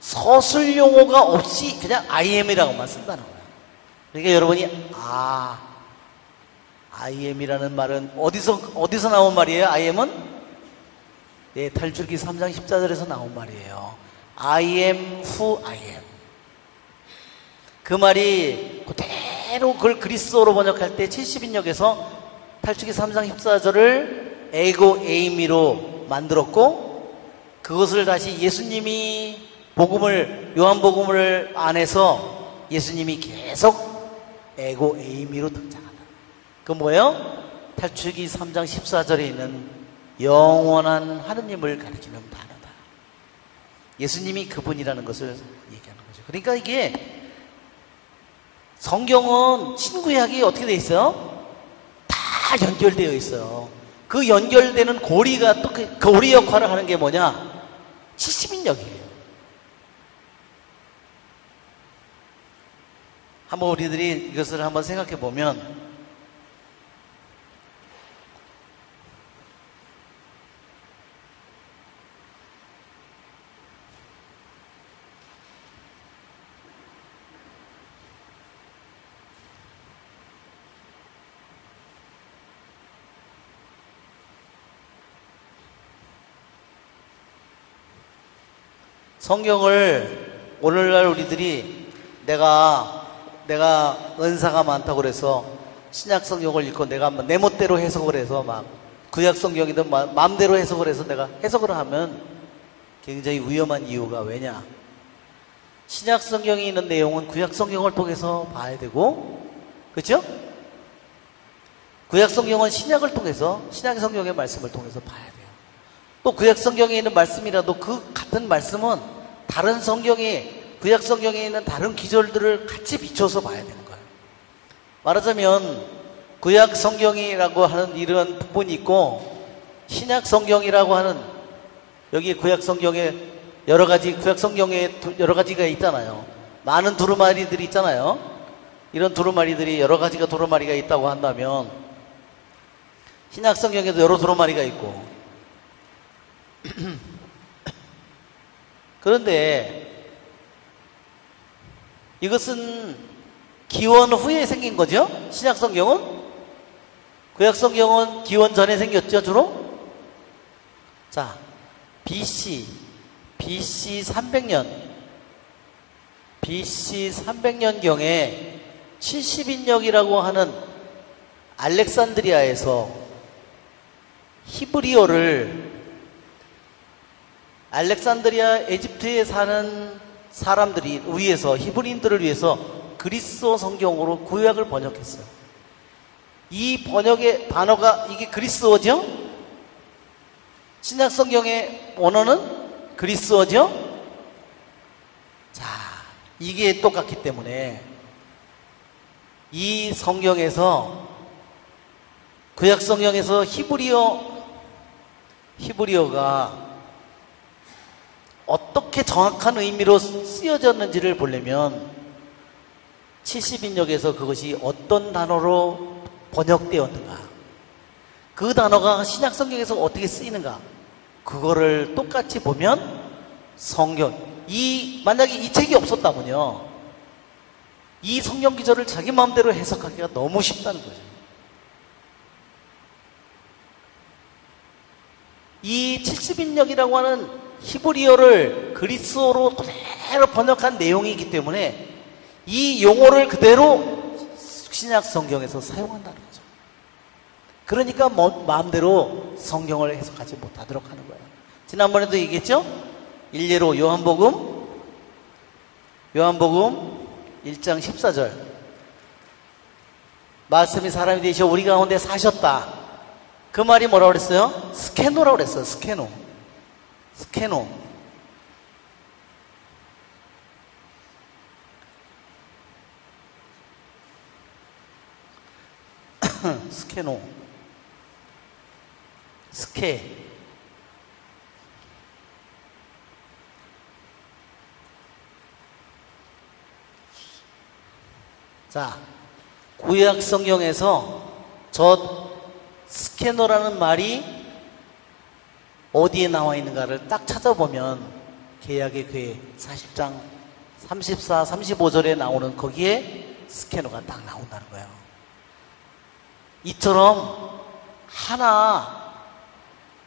서술 용어가 없이 그냥 I am이라고만 쓴다는 거예요. 그러니까 여러분이 I am이라는 말은 어디서 나온 말이에요? I am은 네, 탈출기 3장 14절에서 나온 말이에요. I am who I am. 그 말이 그대로 그걸 그리스어로 번역할 때 70인역에서 탈출기 3장 14절을 에고 에이미로 만들었고 그것을 다시 예수님이 요한복음을 안에서 예수님이 계속 에고 에이미로 등장한다. 그 뭐예요? 탈출기 3장 14절에 있는 영원한 하느님을 가리키는 단어다. 예수님이 그분이라는 것을 얘기하는 거죠. 그러니까 이게 성경은 신구약이 어떻게 되어 있어요? 다 연결되어 있어요. 그 연결되는 고리가 또 그 고리 역할을 하는 게 뭐냐? 70인역이에요. 한번 우리들이 이것을 한번 생각해 보면 성경을 오늘날 우리들이 내가 은사가 많다고 그래서 신약 성경을 읽고 내가 내 멋대로 해석을 해서 막 구약 성경이든 마음대로 해석을 해서 내가 해석을 하면 굉장히 위험한 이유가 왜냐? 신약 성경에 있는 내용은 구약 성경을 통해서 봐야 되고, 그렇죠? 구약 성경은 신약을 통해서, 신약 성경의 말씀을 통해서 봐야 돼요. 또 구약 성경에 있는 말씀이라도 그 같은 말씀은 다른 성경에, 구약 성경에 있는 다른 기절들을 같이 비춰서 봐야 되는 거예요. 말하자면 구약 성경이라고 하는 이런 부분이 있고 신약 성경이라고 하는, 여기 구약 성경에 여러 가지가 있잖아요. 많은 두루마리들이 있잖아요. 이런 두루마리들이 여러 가지가 두루마리가 있다고 한다면 신약 성경에도 여러 두루마리가 있고 그런데 이것은 기원 후에 생긴 거죠? 신약 성경은? 구약 성경은 기원 전에 생겼죠, 주로? 자, BC 300년 경에 70인역이라고 하는 알렉산드리아에서 히브리어를, 알렉산드리아 에집트에 사는 사람들이 위해서, 히브리인들을 위해서 그리스어 성경으로 구약을 번역했어요. 이 번역의 단어가 이게 그리스어죠? 신약 성경의 원어는 그리스어죠? 자, 이게 똑같기 때문에 이 성경에서, 구약 성경에서 히브리어가 어떻게 정확한 의미로 쓰여졌는지를 보려면 70인역에서 그것이 어떤 단어로 번역되었는가, 그 단어가 신약 성경에서 어떻게 쓰이는가, 그거를 똑같이 보면 만약에 이 책이 없었다면요, 이 성경 기절을 자기 마음대로 해석하기가 너무 쉽다는 거죠. 이 70인역이라고 하는 히브리어를 그리스어로 그대로 번역한 내용이기 때문에 이 용어를 그대로 신약 성경에서 사용한다는 거죠. 그러니까 마음대로 성경을 해석하지 못하도록 하는 거예요. 지난번에도 얘기했죠? 일례로 요한복음 1장 14절, 말씀이 사람이 되셔 우리 가운데 사셨다. 그 말이 뭐라고 그랬어요? 스케노라고 그랬어요. 스케노. 스케. 자, 구약 성경에서 저 스케노라는 말이 어디에 나와 있는가를 딱 찾아보면 계약의 궤 40장 34, 35절에 나오는 거기에 스케노가 딱 나온다는 거예요. 이처럼 하나,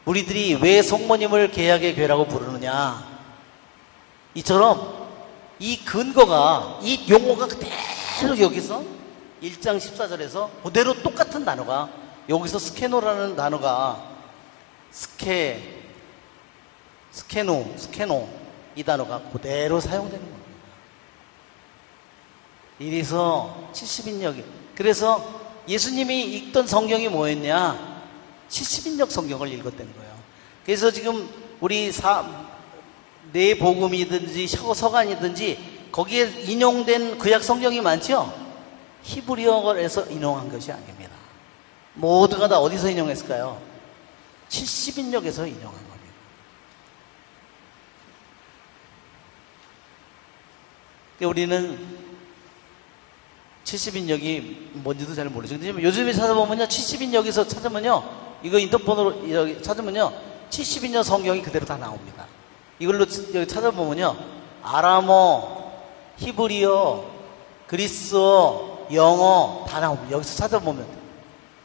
우리들이 왜 성모님을 계약의 궤라고 부르느냐, 이처럼 이 근거가, 이 용어가 그대로 여기서 1장 14절에서 그대로 똑같은 단어가 여기서 스케노라는 단어가 스케노 이 단어가 그대로 사용되는 겁니다. 이래서 70인역이, 그래서 예수님이 읽던 성경이 뭐였냐? 70인역 성경을 읽었다는 거예요. 그래서 지금 우리 네 복음이든지 서간이든지 거기에 인용된 구약 성경이 많죠? 히브리어에서 인용한 것이 아닙니다. 모두가 다 어디서 인용했을까요? 70인역에서 인용한 겁니다. 우리는 70인역이 뭔지도 잘 모르죠. 근데 요즘에 찾아보면요, 70인역에서 찾으면요, 이거 인터폰으로 여기 찾으면요, 70인역 성경이 그대로 다 나옵니다. 이걸로 여기 찾아보면요, 아람어, 히브리어, 그리스어, 영어 다 나옵니다. 여기서 찾아보면.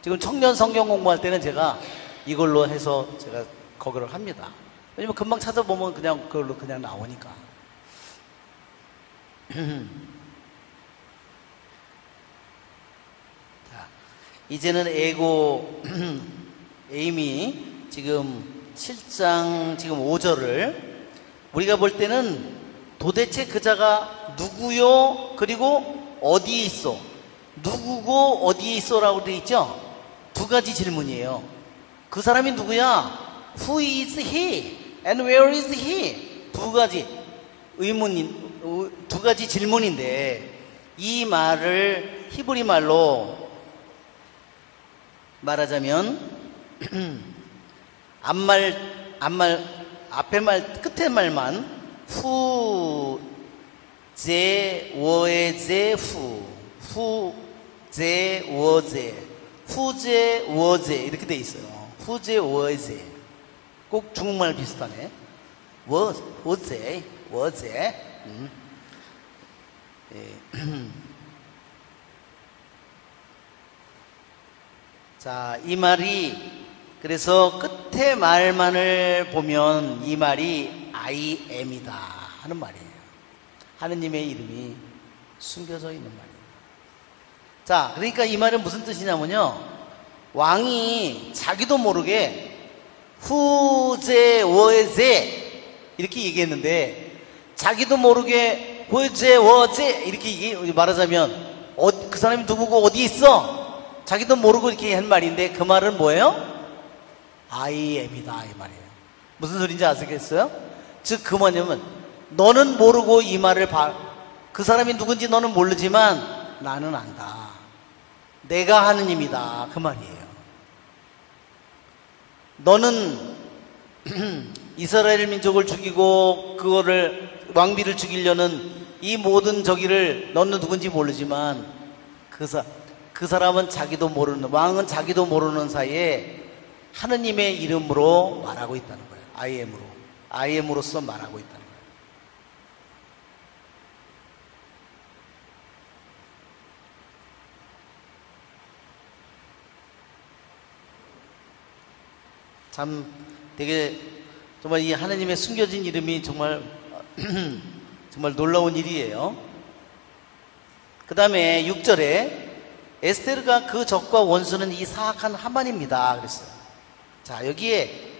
지금 청년 성경 공부할 때는 제가 이걸로 해서 제가 거기를 합니다. 왜냐면 금방 찾아보면 그냥 그걸로 그냥 나오니까. 자, 이제는 에고 에임이 지금 7장 지금 5절을 우리가 볼 때는 도대체 그 자가 누구요? 그리고 어디에 있어? 누구고 어디에 있어라고 되어 있죠? 두 가지 질문이에요. 그 사람이 누구야? Who is he? And where is he? 두 가지 두 가지 질문인데 이 말을 히브리 말로 말하자면 앞에 말 끝에 말만 후제 워제 후제 워제 후제 워제 이렇게 돼 있어요. 후제 워제 꼭 중국말 비슷하네. 워제 워제 자, 이 말이 그래서 끝에 말만을 보면 이 말이 I am이다 하는 말이에요. 하느님의 이름이 숨겨져 있는 말이에요. 자, 그러니까 이 말은 무슨 뜻이냐면요, 왕이 자기도 모르게 후제 워제 이렇게 얘기했는데 자기도 모르게 후제 워제 이렇게 말하자면 그 사람이 누구고 어디 있어? 자기도 모르고 이렇게 한 말인데 그 말은 뭐예요? I am이다 이 말이에요. 무슨 소리인지 아시겠어요? 즉 그 뭐냐면 너는 모르고 이 말을 그 사람이 누군지 너는 모르지만 나는 안다. 내가 하느님이다 그 말이에요. 너는 이스라엘 민족을 죽이고 그거를 왕비를 죽이려는 이 모든 저기를 너는 누군지 모르지만 그 사람은 자기도 모르는, 왕은 자기도 모르는 사이에 하느님의 이름으로 말하고 있다는 거예요. I am으로서 말하고 있다는 거예요. 참 되게 정말 이 하느님의 숨겨진 이름이 정말 정말 놀라운 일이에요. 그 다음에 6절에 에스테르가 그 적과 원수는 이 사악한 하만입니다 그랬어요. 자, 여기에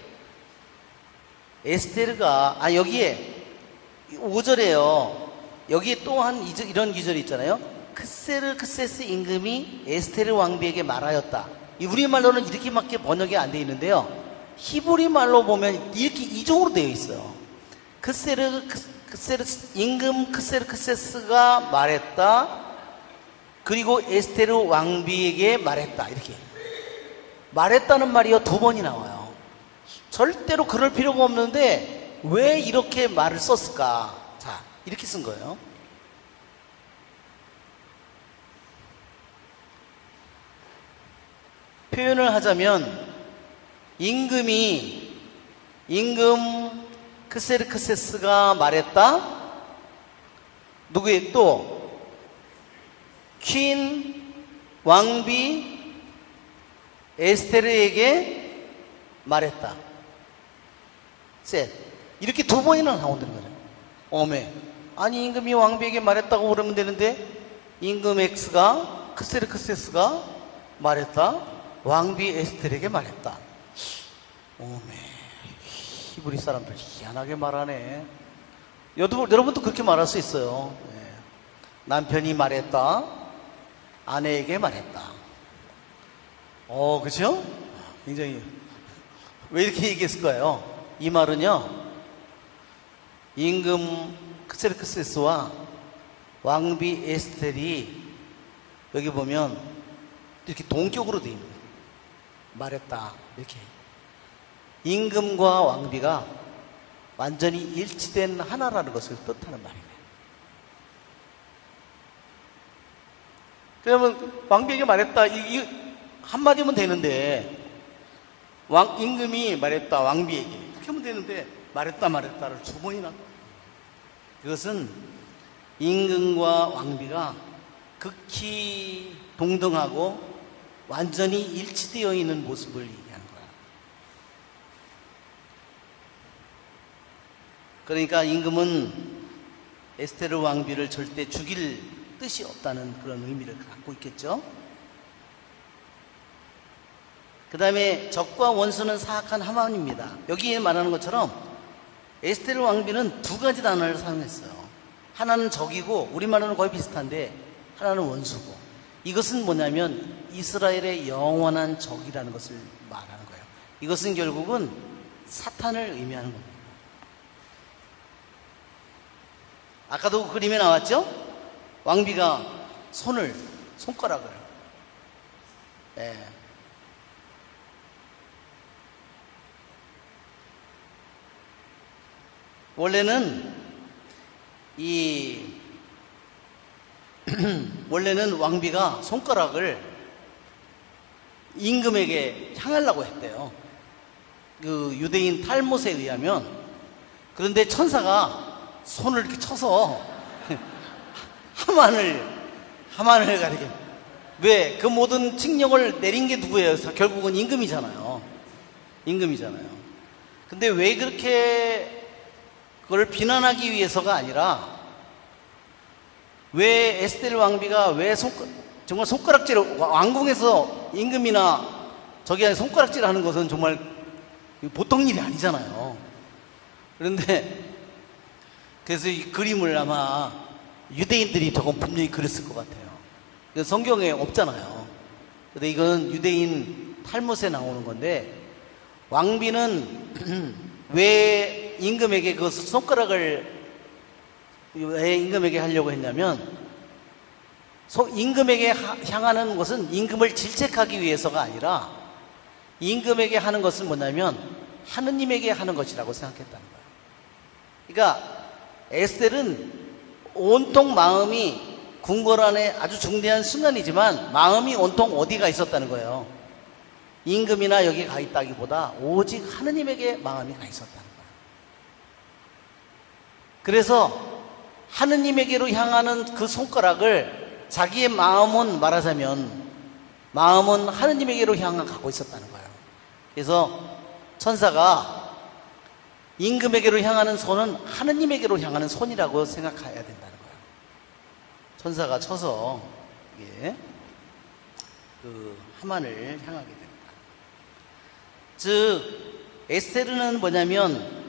에스테르가 여기에 5절에요. 여기에 또한 이런 기절이 있잖아요. 크세스 임금이 에스테르 왕비에게 말하였다. 우리말로는 이렇게밖에 번역이 안 돼 있는데요, 히브리 말로 보면 이렇게 이종으로 되어 있어요. 임금 크세스가 말했다. 그리고 에스테르 왕비에게 말했다. 이렇게 말했다는 말이요 2번이 나와요. 절대로 그럴 필요가 없는데 왜 이렇게 말을 썼을까? 자, 이렇게 쓴 거예요. 표현을 하자면 임금 크세르크세스가 말했다. 누구의 또 퀸 왕비 에스테르에게 말했다. 셋. 이렇게 2번이나 나온다는 거예요. 어메. 아니 임금이 왕비에게 말했다고 그러면 되는데 임금 X가 크세르크세스가 말했다. 왕비 에스테르에게 말했다. 어메. 히브리 사람들 희한하게 말하네. 여러분도 그렇게 말할 수 있어요. 남편이 말했다. 아내에게 말했다. 그죠? 굉장히 왜 이렇게 얘기했을까요? 이 말은요, 임금 크세르크세스와 왕비 에스텔이 여기 보면 이렇게 동격으로 되어 있는 거예요. 말했다 이렇게. 임금과 왕비가 완전히 일치된 하나라는 것을 뜻하는 말이에요. 그러면 왕비에게 말했다 이 한마디면 되는데 임금이 말했다 왕비에게 이렇게 하면 되는데 말했다를 2번이나. 그것은 임금과 왕비가 극히 동등하고 완전히 일치되어 있는 모습을 얘기하는 거야. 그러니까 임금은 에스테르 왕비를 절대 죽일 뜻이 없다는 그런 의미를 갖고 있겠죠. 그 다음에 적과 원수는 사악한 하만입니다. 여기에 말하는 것처럼 에스테르 왕비는 두 가지 단어를 사용했어요. 하나는 적이고 우리말로는 거의 비슷한데 하나는 원수고, 이것은 뭐냐면 이스라엘의 영원한 적이라는 것을 말하는 거예요. 이것은 결국은 사탄을 의미하는 겁니다. 아까도 그림에 나왔죠? 왕비가 손가락을 원래는 원래는 왕비가 손가락을 임금에게 향하려고 했대요. 그 유대인 탈못에 의하면. 그런데 천사가 손을 이렇게 쳐서 하만을 가리게. 왜? 그 모든 칙령을 내린 게 누구예요? 결국은 임금이잖아요. 근데 왜 그렇게 그걸 비난하기 위해서가 아니라, 왜 에스테르 왕비가 왜 정말 손가락질, 왕궁에서 임금이나 저기 안에 손가락질 하는 것은 정말 보통 일이 아니잖아요. 그런데 그래서 이 그림을 아마 유대인들이 저건 분명히 그렸을 것 같아요. 그래서 성경에 없잖아요. 근데 이건 유대인 탈못에 나오는 건데, 왕비는 왜 임금에게 그 손가락을 왜 임금에게 하려고 했냐면, 임금에게 향하는 것은 임금을 질책하기 위해서가 아니라 임금에게 하는 것은 뭐냐면 하느님에게 하는 것이라고 생각했다는 거예요. 그러니까 에스텔은 온통 마음이 궁궐안에 아주 중대한 순간이지만 마음이 온통 어디가 있었다는 거예요. 임금이나 여기 가 있다기보다 오직 하느님에게 마음이 가 있었다는 거예요. 그래서 하느님에게로 향하는 그 손가락을 자기의 마음은 말하자면 마음은 하느님에게로 가고 있었다는 거예요. 그래서 천사가 임금에게로 향하는 손은 하느님에게로 향하는 손이라고 생각해야 된다는 거예요. 천사가 쳐서 그 하만을 향하게 됩니다. 즉 에스테르는 뭐냐면,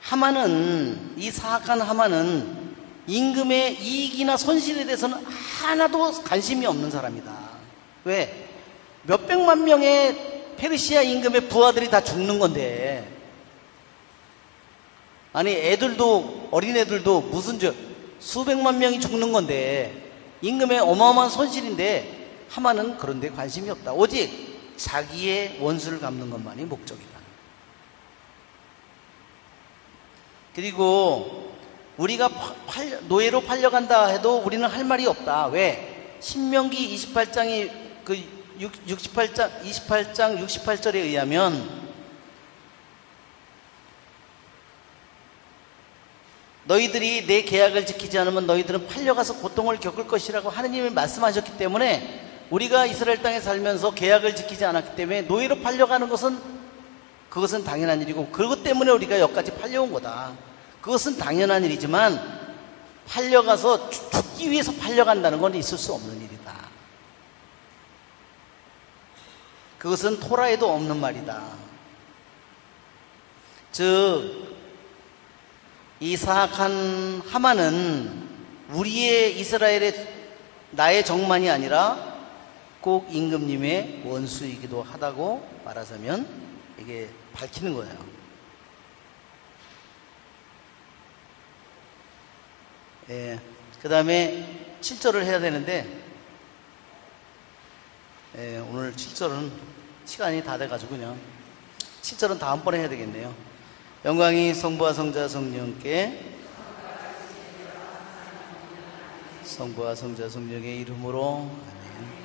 하만은, 이 사악한 하만은 임금의 이익이나 손실에 대해서는 하나도 관심이 없는 사람이다. 왜? 몇백만 명의 페르시아 임금의 부하들이 다 죽는 건데, 아니 애들도, 어린애들도 무슨 수백만 명이 죽는 건데 임금의 어마어마한 손실인데, 하만은 그런 데 관심이 없다. 오직 자기의 원수를 갚는 것만이 목적이다. 그리고 우리가 노예로 팔려간다 해도 우리는 할 말이 없다. 왜? 신명기 28장이 그 28장 68절에 의하면 너희들이 내 계약을 지키지 않으면 너희들은 팔려가서 고통을 겪을 것이라고 하느님이 말씀하셨기 때문에, 우리가 이스라엘 땅에 살면서 계약을 지키지 않았기 때문에 노예로 팔려가는 것은, 그것은 당연한 일이고, 그것 때문에 우리가 여기까지 팔려온 거다. 그것은 당연한 일이지만 팔려가서 죽기 위해서 팔려간다는 건 있을 수 없는 일이다. 그것은 토라에도 없는 말이다. 즉 이 사악한 하만은 우리의 이스라엘의 나의 적만이 아니라 꼭 임금님의 원수이기도 하다고 말하자면 이게 밝히는 거예요. 그 다음에 7절을 해야 되는데, 오늘 7절은 시간이 다 돼가지고 그냥 7절은 다음번에 해야 되겠네요. 영광이 성부와 성자 성령께, 성부와 성자 성령의 이름으로 아멘.